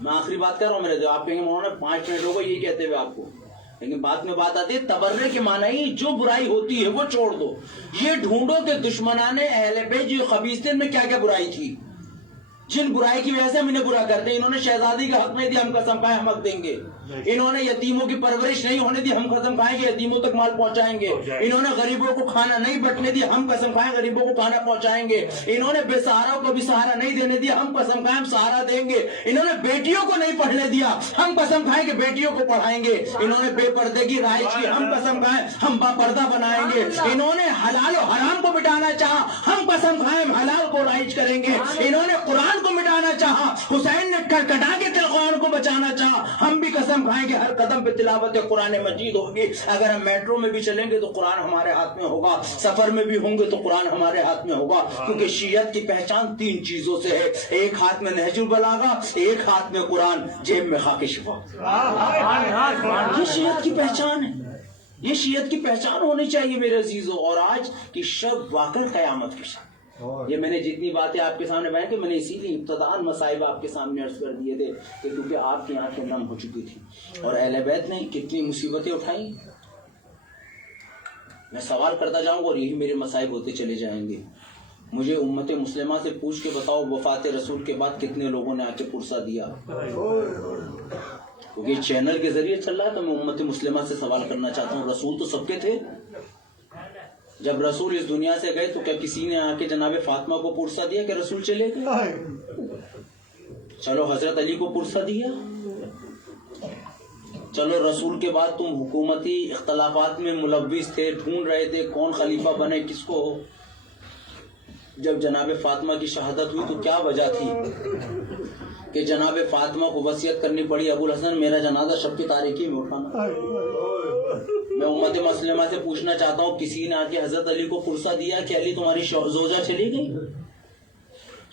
میں آخری بات کر رہا ہوں میرے, آپ کہیں گے مولانا 5 منٹ ہوگا یہی کہتے ہوئے آپ کو, لیکن بات میں بات آتی ہے تبرے کے معنی ہی جو برائی ہوتی ہے وہ چھوڑ دو. یہ ڈھونڈو کہ دشمنان اہل بیت جو خبیثین میں کیا کیا برائی تھی, جن برائی کی وجہ سے ہم انہیں برا کرتے ہیں. انہوں نے شہزادی کا حق نہیں دیا, ہم قسم کھائیں ہم حق دیں گے. انہوں نے یتیموں کی پرورش نہیں ہونے دی, ہم قسم کھائیں گے یتیموں تک مال پہنچائیں گے. انہوں نے غریبوں کو کھانا نہیں بٹنے دی, ہم قسم کھائیں غریبوں کو کھانا پہنچائیں گے. انہوں نے بے سہاروں کو بھی سہارا نہیں دینے دیا, ہم قسم کھائیں ہم سہارا دیں گے. انہوں نے بیٹیوں کو نہیں پڑھنے دیا, ہم قسم کھائیں کہ بیٹیوں کو پڑھائیں گے. انہوں نے بے پردگی رائج کی, ہم قسم کھائیں ہم با پردہ بنائیں گے. انہوں نے حلال و حرام کو مٹانا چاہا, ہم قسم کھائیں حلال کو رائج کریں گے. انہوں نے قرآن کو مٹانا چاہا, حسین نے کٹا کے قرآن کو بچانا چاہا, ہم بھی قسم کھائیں کہ ہر قدم پہ تلاوت قرآن مجید ہوگی. اگر ہم میٹرو میں بھی چلیں گے تو قرآن ہمارے ہاتھ میں ہوگا, سفر میں بھی ہوں گے تو قرآن ہمارے ہاتھ میں ہوگا. کیونکہ شیعت کی پہچان 3 چیزوں سے ہے, ایک ہاتھ میں نہج البلاغہ, ایک ہاتھ میں قرآن, جیب میں خاک شفا. یہ شیعت کی پہچان ہے, یہ شیعت کی پہچان ہونی چاہیے میرے عزیزوں. اور آج کی شب واقع قیامت کی شب. یہ میں نے جتنی باتیں آپ کے سامنے بیان کی, میں نے اسی لیے ابتداءً مصائب آپ کے سامنے عرض کر دیے تھے کہ کیونکہ آپ کی آنکھیں نم ہو چکی تھی, اور اہل بیت نے کتنی مصیبتیں اٹھائیں. میں سوال کرتا جاؤں گا اور یہی میرے مصائب ہوتے چلے جائیں گے. مجھے امت مسلمہ سے پوچھ کے بتاؤ وفات رسول کے بعد کتنے لوگوں نے آ کے پرسہ دیا. کیونکہ چینل کے ذریعے چل رہا ہے تو میں امت مسلمہ سے سوال کرنا چاہتا ہوں، رسول تو سب کے تھے، جب رسول اس دنیا سے گئے تو کیا کسی نے آ کے جناب فاطمہ کو پرسہ دیا کہ رسول چلے گئے؟ چلو حضرت علی کو پرسہ دیا، چلو رسول کے بعد تم حکومتی اختلافات میں ملوث تھے، ڈھونڈ رہے تھے کون خلیفہ بنے کس کو، جب جناب فاطمہ کی شہادت ہوئی تو کیا وجہ تھی کہ جناب فاطمہ کو وصیت کرنی پڑی ابو الحسن میرا جنازہ شب کی تاریکی میں اٹھانا؟ میں امت مسلمہ سے پوچھنا چاہتا ہوں، کسی نے آ کے حضرت علی کو پرسہ دیا کہ علی تمہاری زوجہ چلی گئی؟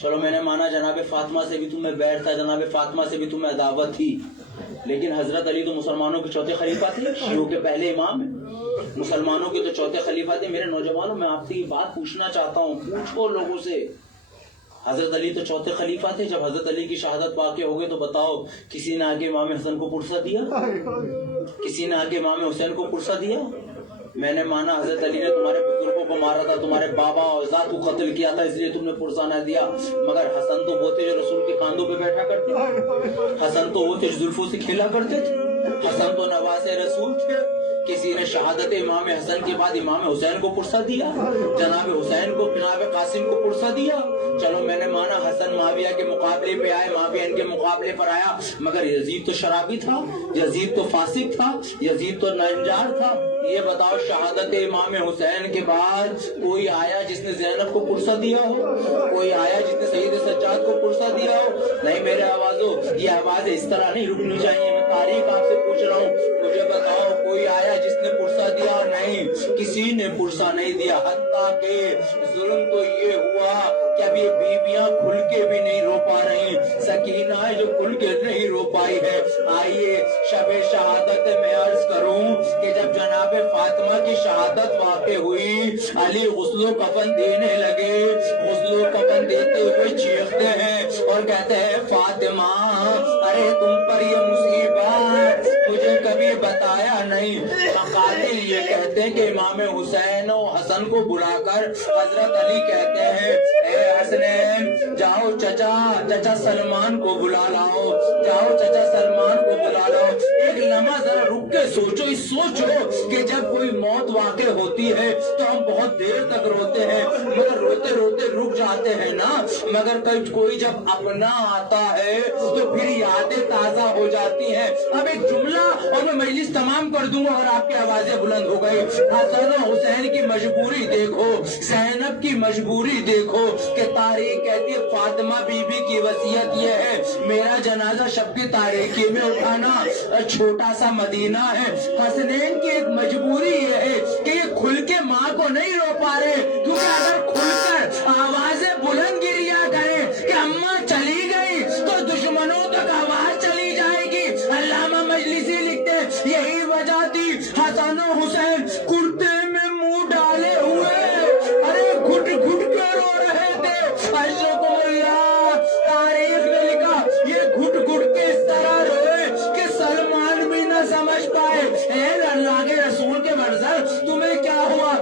چلو میں نے مانا جناب فاطمہ سے بھی تمہیں بیعت تھا، جناب فاطمہ سے بھی تمہیں عداوت تھی، لیکن حضرت علی تو مسلمانوں کے چوتھے خلیفہ تھے، شیعوں کے پہلے امام ہیں، مسلمانوں کے تو چوتھے خلیفہ تھے۔ میرے نوجوانوں میں آپ سے یہ بات پوچھنا چاہتا ہوں، پوچھو لوگوں سے، حضرت علی تو چوتھے خلیفہ تھے، جب حضرت علی کی شہادت واقع ہو گئی تو بتاؤ کسی نے آگے امام حسن کو پرسہ دیا؟ کسی نے آگے امام حسین کو پرسہ دیا؟ میں نے مانا حضرت علی نے تمہارے بزرگوں کو مارا تھا، تمہارے بابا اور ذات کو قتل کیا تھا، اس لیے تم نے پرسہ نہ دیا، مگر حسن تو وہ تھے جو رسول کے کاندھوں پہ بیٹھا کرتے تھے، حسن تو وہ تھے جو زلفوں سے کھیلا کرتے تھے، حسن تو نواز رسول تھے۔ کسی نے شہادت امام حسن کے بعد امام حسین کو پرسہ دیا، جناب حسین کو جناب قاسم کو پرسہ دیا؟ چلو میں نے مانا حسن معاویہ کے مقابلے پہ آئے، معاویہ ان کے مقابلے پر آیا، مگر یزید تو شرابی تھا، یزید تو فاسق تھا، یزید تو ننجار تھا۔ یہ بتاؤ شہادت امام حسین کے بعد کوئی آیا جس نے زینب کو پرسہ دیا ہو؟ کوئی آیا جس نے سید سجاد کو پرسہ دیا ہو؟ نہیں میرے آوازوں، یہ آوازیں اس طرح نہیں رکنی چاہیے، میں تاریخ آپ سے پوچھ رہا ہوں، مجھے بتاؤ کوئی آیا جس نے پرسہ دیا؟ نہیں، کسی نے پرسہ نہیں دیا، حتیٰ کہ ظلم تو یہ ہوا کہ اب یہ بیویاں کھل کے بھی نہیں رو پا رہی، سکینہ ہے جو کھل کے نہیں رو پائی ہے۔ آئیے شب شہادت میں عرض کروں کہ جب جناب فاطمہ کی شہادت واقع ہوئی، علی غسل و کفن دینے لگے، غسل و کفن دیتے ہوئے چیختے ہیں اور کہتے ہیں فاطمہ ارے تم پر یہ مصیبت مجھے کبھی بتایا نہیں۔ قاتل یہ کہتے ہیں کہ امام حسین و حسن کو بلا کر حضرت علی کہتے ہیں اے حسنین جاؤ چچا سلمان کو بلا لاؤ، جاؤ چچا سلمان کو بلا لاؤ۔ ایک لمحہ ذرا رک کے سوچو کہ جب کوئی موت واقع ہوتی ہے تو ہم بہت دیر تک روتے ہیں، مگر روتے روتے رک جاتے ہیں نا، مگر کوئی جب اپنا آتا ہے تو پھر یادیں تازہ ہو جاتی ہیں۔ اب ایک جملہ اور میں مجلس تمام کر دوں گا اور آپ کی آوازیں بلند ہو گئی۔ حسن و حسین کی مجبوری دیکھو، زینب کی مجبوری دیکھو کہ تاریخ کہتی ہے فاطمہ بی بی کی وصیت یہ ہے میرا جنازہ شب کی تاریکی میں اٹھانا، چھوٹا سا مدینہ ہے۔ حسنین کی ایک مجبوری یہ ہے کہ یہ کھل کے ماں کو نہیں رو پا رہے، کیونکہ اگر کھل کر آوازیں بلند گریا کریں کہ اماں چلی گئی تو دشمنوں تک آواز چلی جائے گی۔ علامہ مجلسی لکھتے یہی وجہ تھی حسن و حسین کرتے میں منہ ڈالے ہوئے ارے گھٹ گھٹ کے رو رہے تھے۔ اشرف اللہ تاریخ نے لکھا یہ گھٹ گھٹ کے اس طرح روئے کہ سلمان بھی نہ سمجھ پائے۔ اے اللہ کے رسول کے منظر تمہیں کیا ہوا؟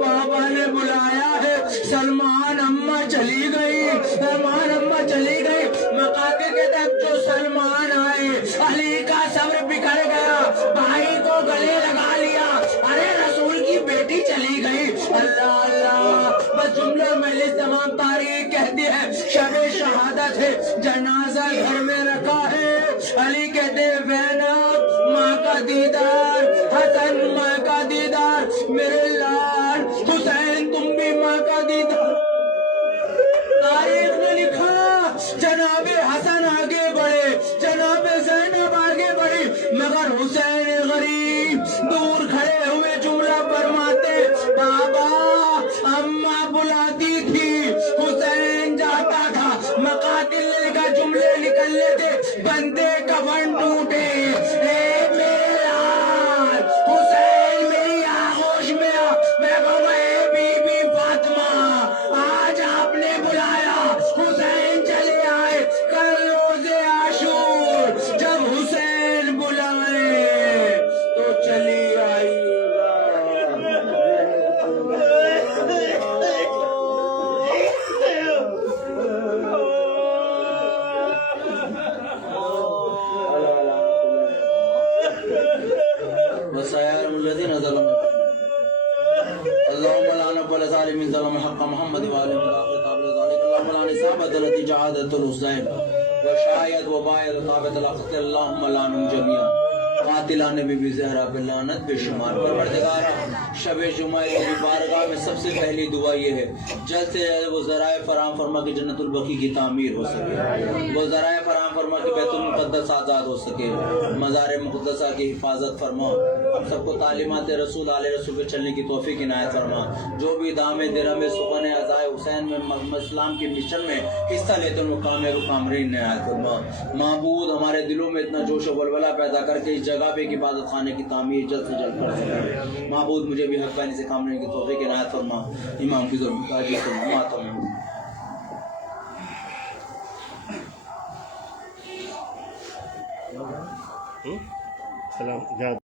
بابا نے بلایا ہے، سلمان اماں چلی گئی، سلمان اماں چلی گئی۔ مقاتل کے تک جو سلمان آئے علی کا صبر بکھر گیا، بھائی کو گلے لگا لیا، ارے رسول کی بیٹی چلی گئی۔ اللہ اللہ بس جملے میں تمام تاریخ کہتی ہے شب شہادت ہے، جنازہ گھر میں رکھا ہے، علی کہتے ہیں زینب ماں کا دیدار، حسن ماں کا دیدار، میرے لال حسین تم بھی ماں کا دیدار۔ تاریخ نے لکھا جناب حسن آگے بڑھے، جناب زینب آگے بڑھی، مگر حسین غریب دور کھڑے ہوئے جملہ فرماتے بابا اماں بلاتی تھی، حسین جاتا تھا۔ مقاتل نے لکھا جملے نکلنے تھے بندے کفن ٹوٹے، اے میرے لال حسین میری آغوش میں آ، میں کہوں گا اے بی بی فاطمہ آج آپ نے بلایا، حسین چلے آئے، کل روز عاشور جب حسین بلائے تو چلی آئیے گا۔ وسلم حق محمد وآل محمد قابل ذلك اللهم لا نصابت التي جعادت الحسين وشاید وباید طابت العقد اللهم لعنهم جميعا قاتلان نبی بھی زہرا پہ لعنت بے شمار پروردگارا شب جمعہ کی بارگاہ میں سب سے پہلی دعا یہ ہے جلد سے جلد وہ ذرائع فراہم فرما کہ جنت البقیع کی تعمیر ہو سکے، وہ ذرائع فراہم فرما کہ بیت المقدس آزاد ہو سکے، مزار مقدسہ کی حفاظت فرما، ہم سب کو تعلیمات رسول علیہ رسول پہ چلنے کی توفیق عنایت فرما، جو بھی دام درہم سخن عزائے حسین میں اسلام کے مشن میں حصہ لیتے ہیں وہ کامیاب و کامرین عنایت فرما۔ معبود ہمارے دلوں میں اتنا جوش و ولولہ پیدا کر کے اس جگہ پہ ایک عبادت خانے کی تعمیر جلد سے جلد کر سکے۔ معبود مجھے بھی حق پانی سے کام لینے کی توفیق عنایت فرما، امام کی ضرورت کا جی ماتم سلام جاد